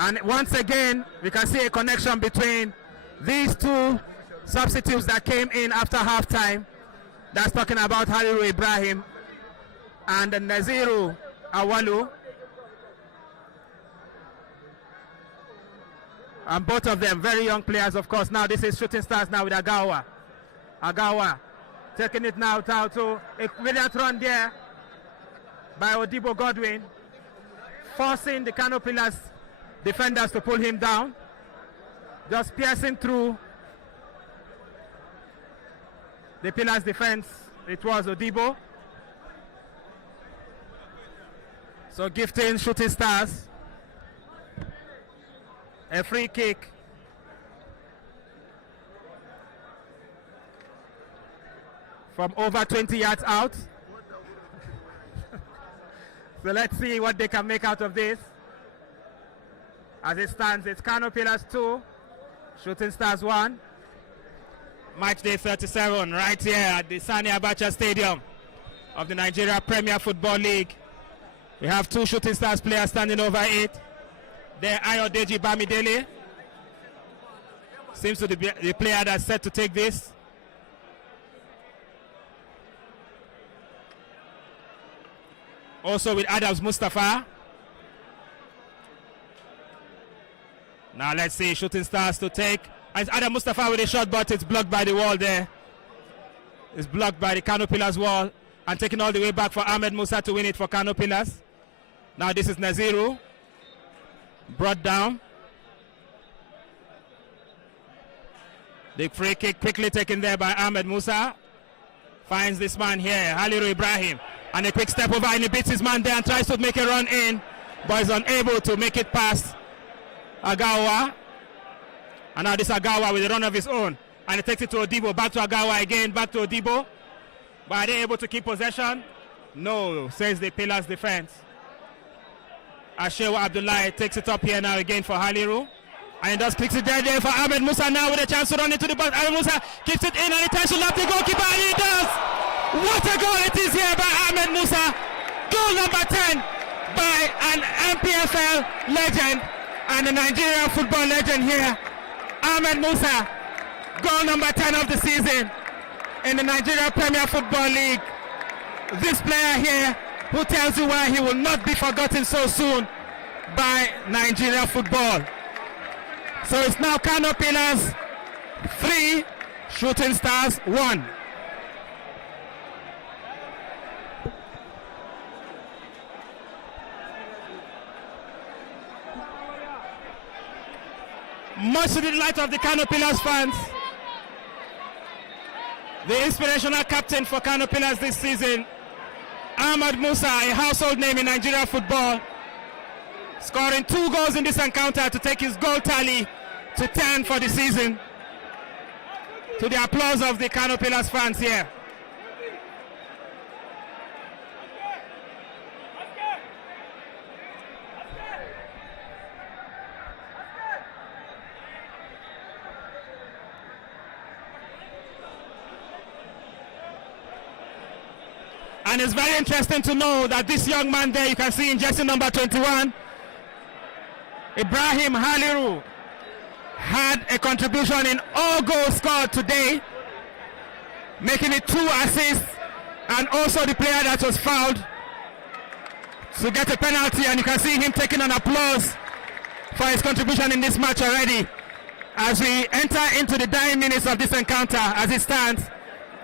And once again, we can see a connection between these two substitutes that came in after halftime. That's talking about Haliru Ibrahim and Naziru Awalu. And both of them very young players, of course. Now this is Shooting Stars now with Agawa. Agawa taking it now to a brilliant run there by Odibo Godwin, forcing the KANO Pillars defenders to pull him down, just piercing through the Pillars defense. It was Odibo. So gifting Shooting Stars a free kick. From over 20 yards out. So let's see what they can make out of this. As it stands, it's KANO Pillars 2, Shooting Stars 1. Match day 37 right here at the Sani Abacha Stadium of the Nigerian Premier Football League. We have two Shooting Stars players standing over it. There, Ayodeji Bamidele seems to be the player that's set to take this. Also with Adams Mustafa. Now let's see Shooting Stars to take. It's Adam Mustafa with a shot, but it's blocked by the wall there. It's blocked by the KANO Pillars wall and taken all the way back for Ahmed Musa to win it for KANO Pillars. Now this is Naziru. Brought down. The free kick quickly taken there by Ahmed Musa. Finds this man here, Haliru Ibrahim. And a quick step over and he beats his man there and tries to make a run in, but is unable to make it past Agawa. And now this Agawa with a run of his own. And he takes it to Odibo. Back to Agawa again. Back to Odibo. But are they able to keep possession? No, says the Pillars defense. Ashewa Abdullahi takes it up here now again for Haliru. And he just kicks it there for Ahmed Musa now with a chance to run into the box. Ahmed Musa keeps it in and he tries to lap the goalkeeper and he does. What a goal it is here by Ahmed Musa. Goal number 10 by an NPFL legend and a Nigerian football legend here. Ahmed Musa, goal number 10 of the season in the Nigerian Premier Football League. This player here who tells you why he will not be forgotten so soon by Nigerian football. So it's now KANO Pillars 3, Shooting Stars 1. Much to the delight of the KANO Pillars fans, the inspirational captain for KANO Pillars this season, Ahmed Musa, a household name in Nigerian football, scoring 2 goals in this encounter to take his goal tally to 10 for the season, to the applause of the KANO Pillars fans here. And it's very interesting to know that this young man there, you can see in jersey number 21, Ibrahim Haliru, had a contribution in all goals scored today, making it 2 assists, and also the player that was fouled to get a penalty, and you can see him taking an applause for his contribution in this match already. As we enter into the dying minutes of this encounter, as it stands,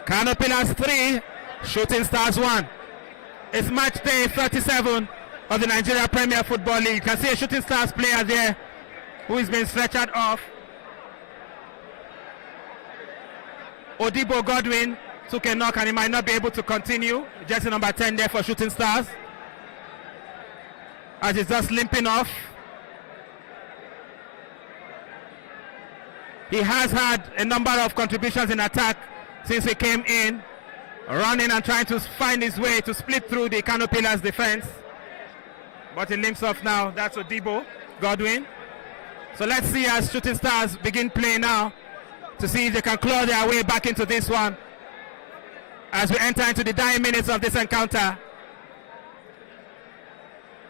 KANO Pillars 3, Shooting Stars 1. It's match day 37 of the Nigerian Premier Football League. You can see a Shooting Stars player there who is being stretchered off. Odibo Godwin took a knock and he might not be able to continue. Jersey number 10 there for Shooting Stars, as he's just limping off. He has had a number of contributions in attack since he came in, running and trying to find his way to split through the KANO Pillars defense. But he limps off now. That's Odibo Godwin. So let's see as Shooting Stars begin play now to see if they can claw their way back into this one as we enter into the dying minutes of this encounter.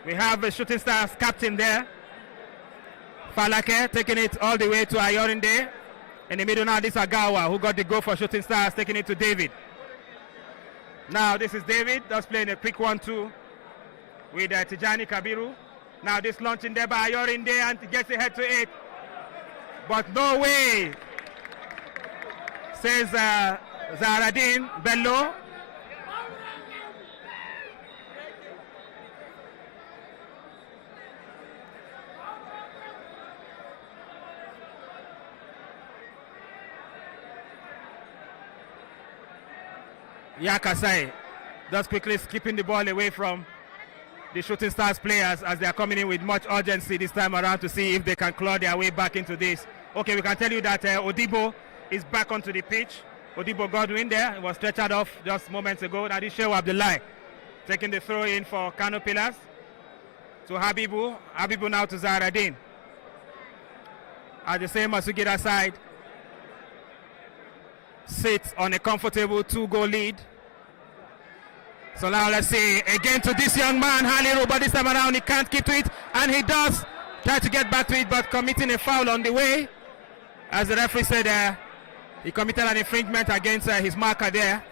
We have a Shooting Stars captain there, Falake, taking it all the way to Ayorinde. In the middle now, this Agawa, who got the goal for Shooting Stars, taking it to David. Now this is David, just playing a quick 1-2 with Tijani Kabiru. Now this launching there by Ayorinde and gets ahead to it. But no way, says Zahraddin Bello. Yakasai just quickly skipping the ball away from the Shooting Stars players as they are coming in with much urgency this time around to see if they can claw their way back into this. Okay, we can tell you that Odibo is back onto the pitch. Odibo Godwin there, he was stretchered off just moments ago. Now this Shehu Abdullahi taking the throw in for KANO Pillars to Habibu. Habibu now to Zahraddin. At the same Masugida side, sits on a comfortable 2-goal lead. So now let's see, again to this young man, Haliru, but this time around he can't keep to it, and he does try to get back to it, but committing a foul on the way. As the referee said, he committed an infringement against his marker there.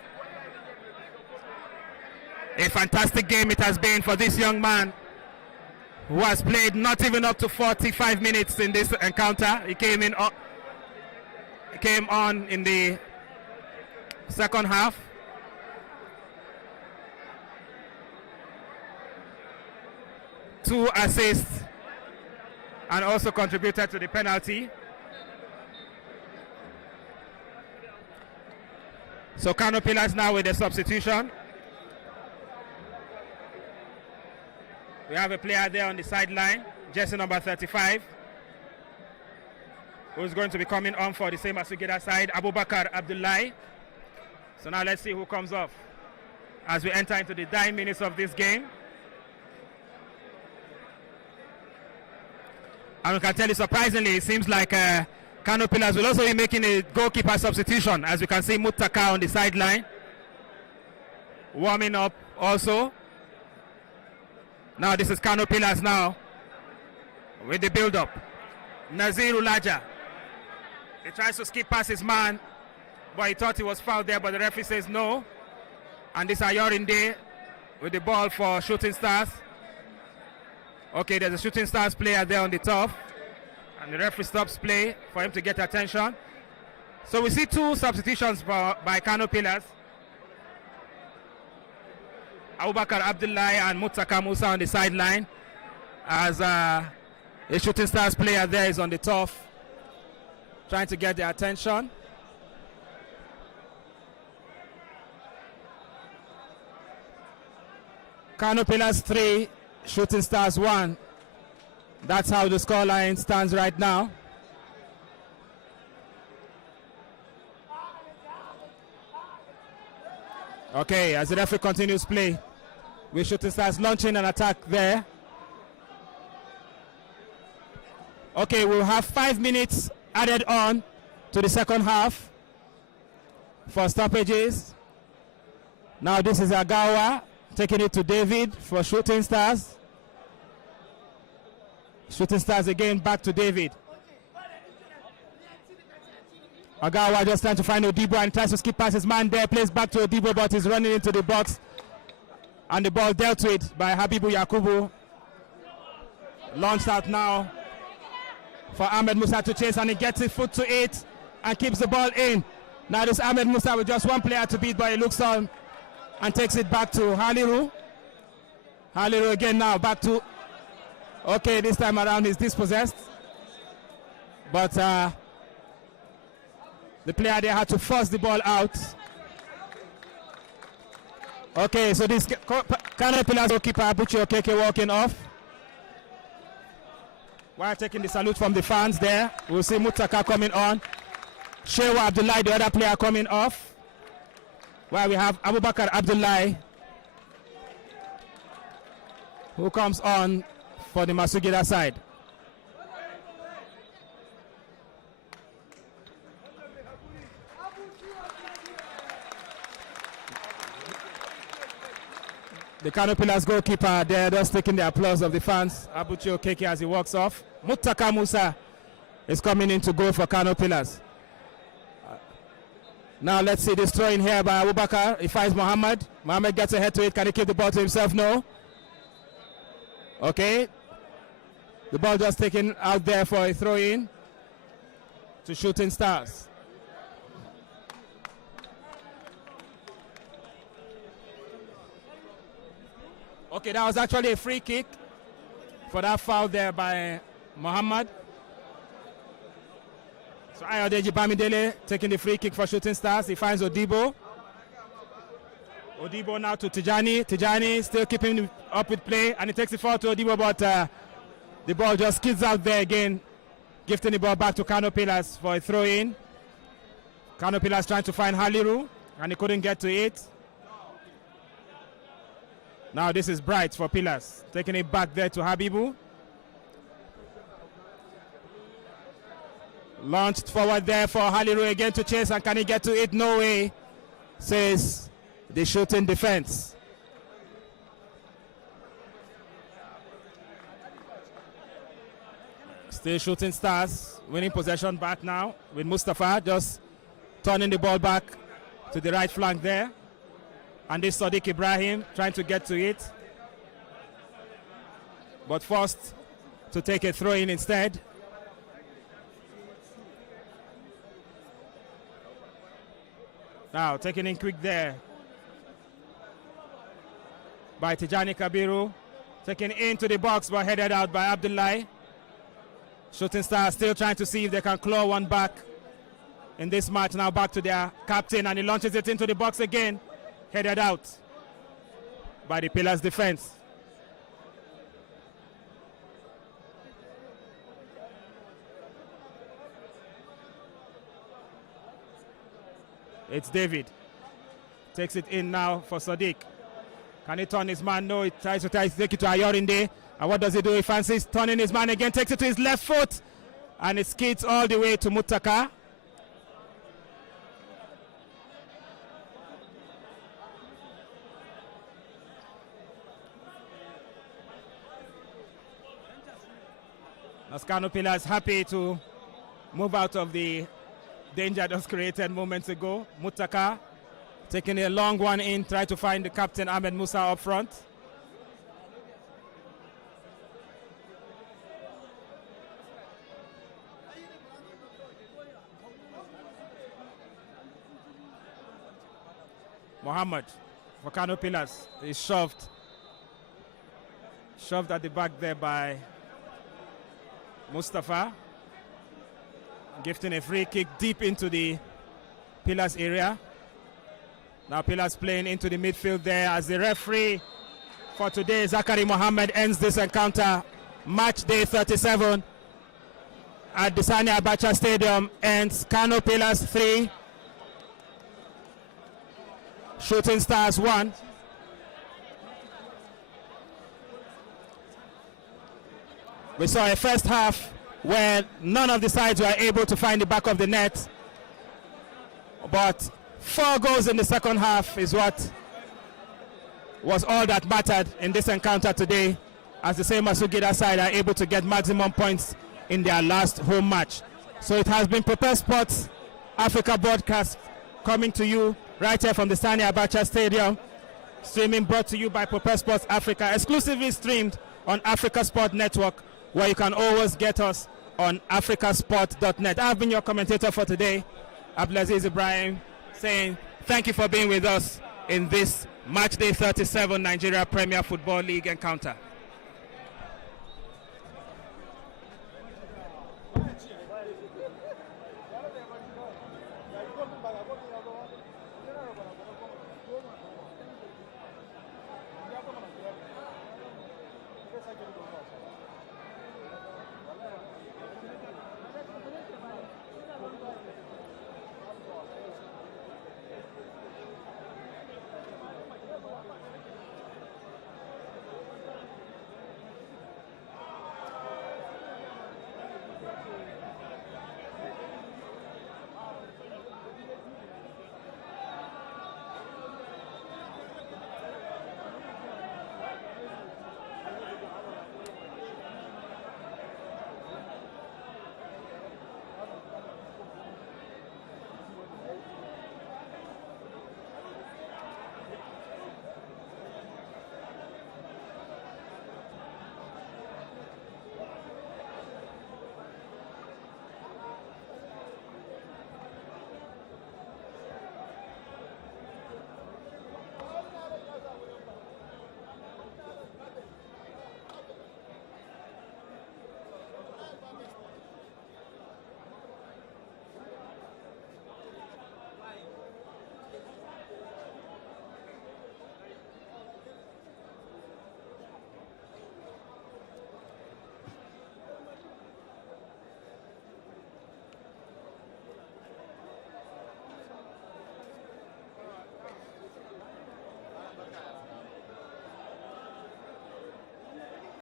A fantastic game it has been for this young man, who has played not even up to 45 minutes in this encounter. He came on in the second half. Two assists and also contributed to the penalty. So KANO Pillars now with a substitution. We have a player there on the sideline, jersey number 35, who's going to be coming on for the same Asugida side, Abubakar Abdullahi. So now let's see who comes off as we enter into the dying minutes of this game. And we can tell you, surprisingly, it seems like KANO Pillars will also be making a goalkeeper substitution, as we can see Muttaka on the sideline, warming up also. Now this is KANO Pillars now with the build-up. Nazir Ulaja. He tries to skip past his man, but he thought he was fouled there, but the referee says no. And this is Ayorinde with the ball for Shooting Stars. Okay, there's a Shooting Stars player there on the top, and the referee stops play for him to get attention. So we see two substitutions by KANO Pillars. Abubakar Abdullahi and Muttaka Musa on the sideline, as a Shooting Stars player there is on the turf trying to get their attention. KANO Pillars 3, Shooting Stars 1. That's how the scoreline stands right now. Okay, as the referee continues play, with Shooting Stars launching an attack there. Okay, we'll have 5 minutes added on to the second half for stoppages. Now this is Agawa taking it to David for Shooting Stars. Shooting Stars again back to David. Agawa just trying to find Odibo and tries to skip past his man there. Plays back to Odibo, but he's running into the box. And the ball dealt with by Habibu Yakubu. Launched out now for Ahmed Musa to chase, and he gets his foot to it and keeps the ball in. Now this Ahmed Musa with just one player to beat, but he looks on and takes it back to Haliru. Haliru again now back to... Okay, this time around he's dispossessed. But the player there had to force the ball out. Okay, so this KANO Pillars goalkeeper Abuchi Okeke walking off. While taking the salute from the fans there, we'll see Muttaka coming on. Shewa Abdullahi, the other player, coming off. While we have Abubakar Abdullahi, who comes on for the Masugida side. The KANO Pillars goalkeeper there just taking the applause of the fans. Abuchi Okeke as he walks off. Muttaka Musa is coming in to go for KANO Pillars. Now let's see this throw in here by Abubakar. He finds Mohammed. Mohammed gets ahead to it. Can he keep the ball to himself? No. Okay. The ball just taken out there for a throw in to Shooting Stars. Okay, that was actually a free kick for that foul there by Mohammed. So Ayodeji Bamidele taking the free kick for Shooting Stars. He finds Odibo. Odibo now to Tijani. Tijani still keeping up with play, and he takes it forward to Odibo, but the ball just skids out there again, gifting the ball back to KANO Pillars for a throw in. KANO Pillars trying to find Haliru, and he couldn't get to it. Now this is Bright for Pillars, taking it back there to Habibu. Launched forward there for Haliru again to chase, and can he get to it? No way, says the shooting defense. Still Shooting Stars winning possession back now with Mustafa just turning the ball back to the right flank there. And this Sadiq Ibrahim trying to get to it, but forced to take a throw in instead. Now taking in quick there by Tijani Kabiru, taken into the box but headed out by Abdullahi. Shooting Stars still trying to see if they can claw one back in this match. Now back to their captain, and he launches it into the box again, headed out by the Pillars defense. It's David. Takes it in now for Sadiq. Can he turn his man? No, he tries to take it to Ayorinde. And what does he do? He fancies turning his man again, takes it to his left foot, and it skids all the way to Muttaka. KANO Pillars happy to move out of the danger just created moments ago. Muttaka taking a long one in, try to find the captain Ahmed Musa up front. Mohammed for KANO Pillars is shoved at the back there by Mustafa, gifting a free kick deep into the Pillars area. Now Pillars playing into the midfield there as the referee for today, Zakari Mohammed, ends this encounter. Match day 37 at the Sani Abacha Stadium ends. KANO Pillars 3, Shooting Stars 1. We saw a first half where none of the sides were able to find the back of the net, but 4 goals in the second half is what was all that mattered in this encounter today, as the same Masugida side are able to get maximum points in their last home match. So it has been Prepare Sports Africa broadcast coming to you right here from the Sani Abacha Stadium, streaming brought to you by Prepare Sports Africa, exclusively streamed on Africa Sport Network, where you can always get us on africasport.net. I've been your commentator for today, Abdulaziz Ibrahim, saying thank you for being with us in this Match Day 37 Nigeria Premier Football League encounter.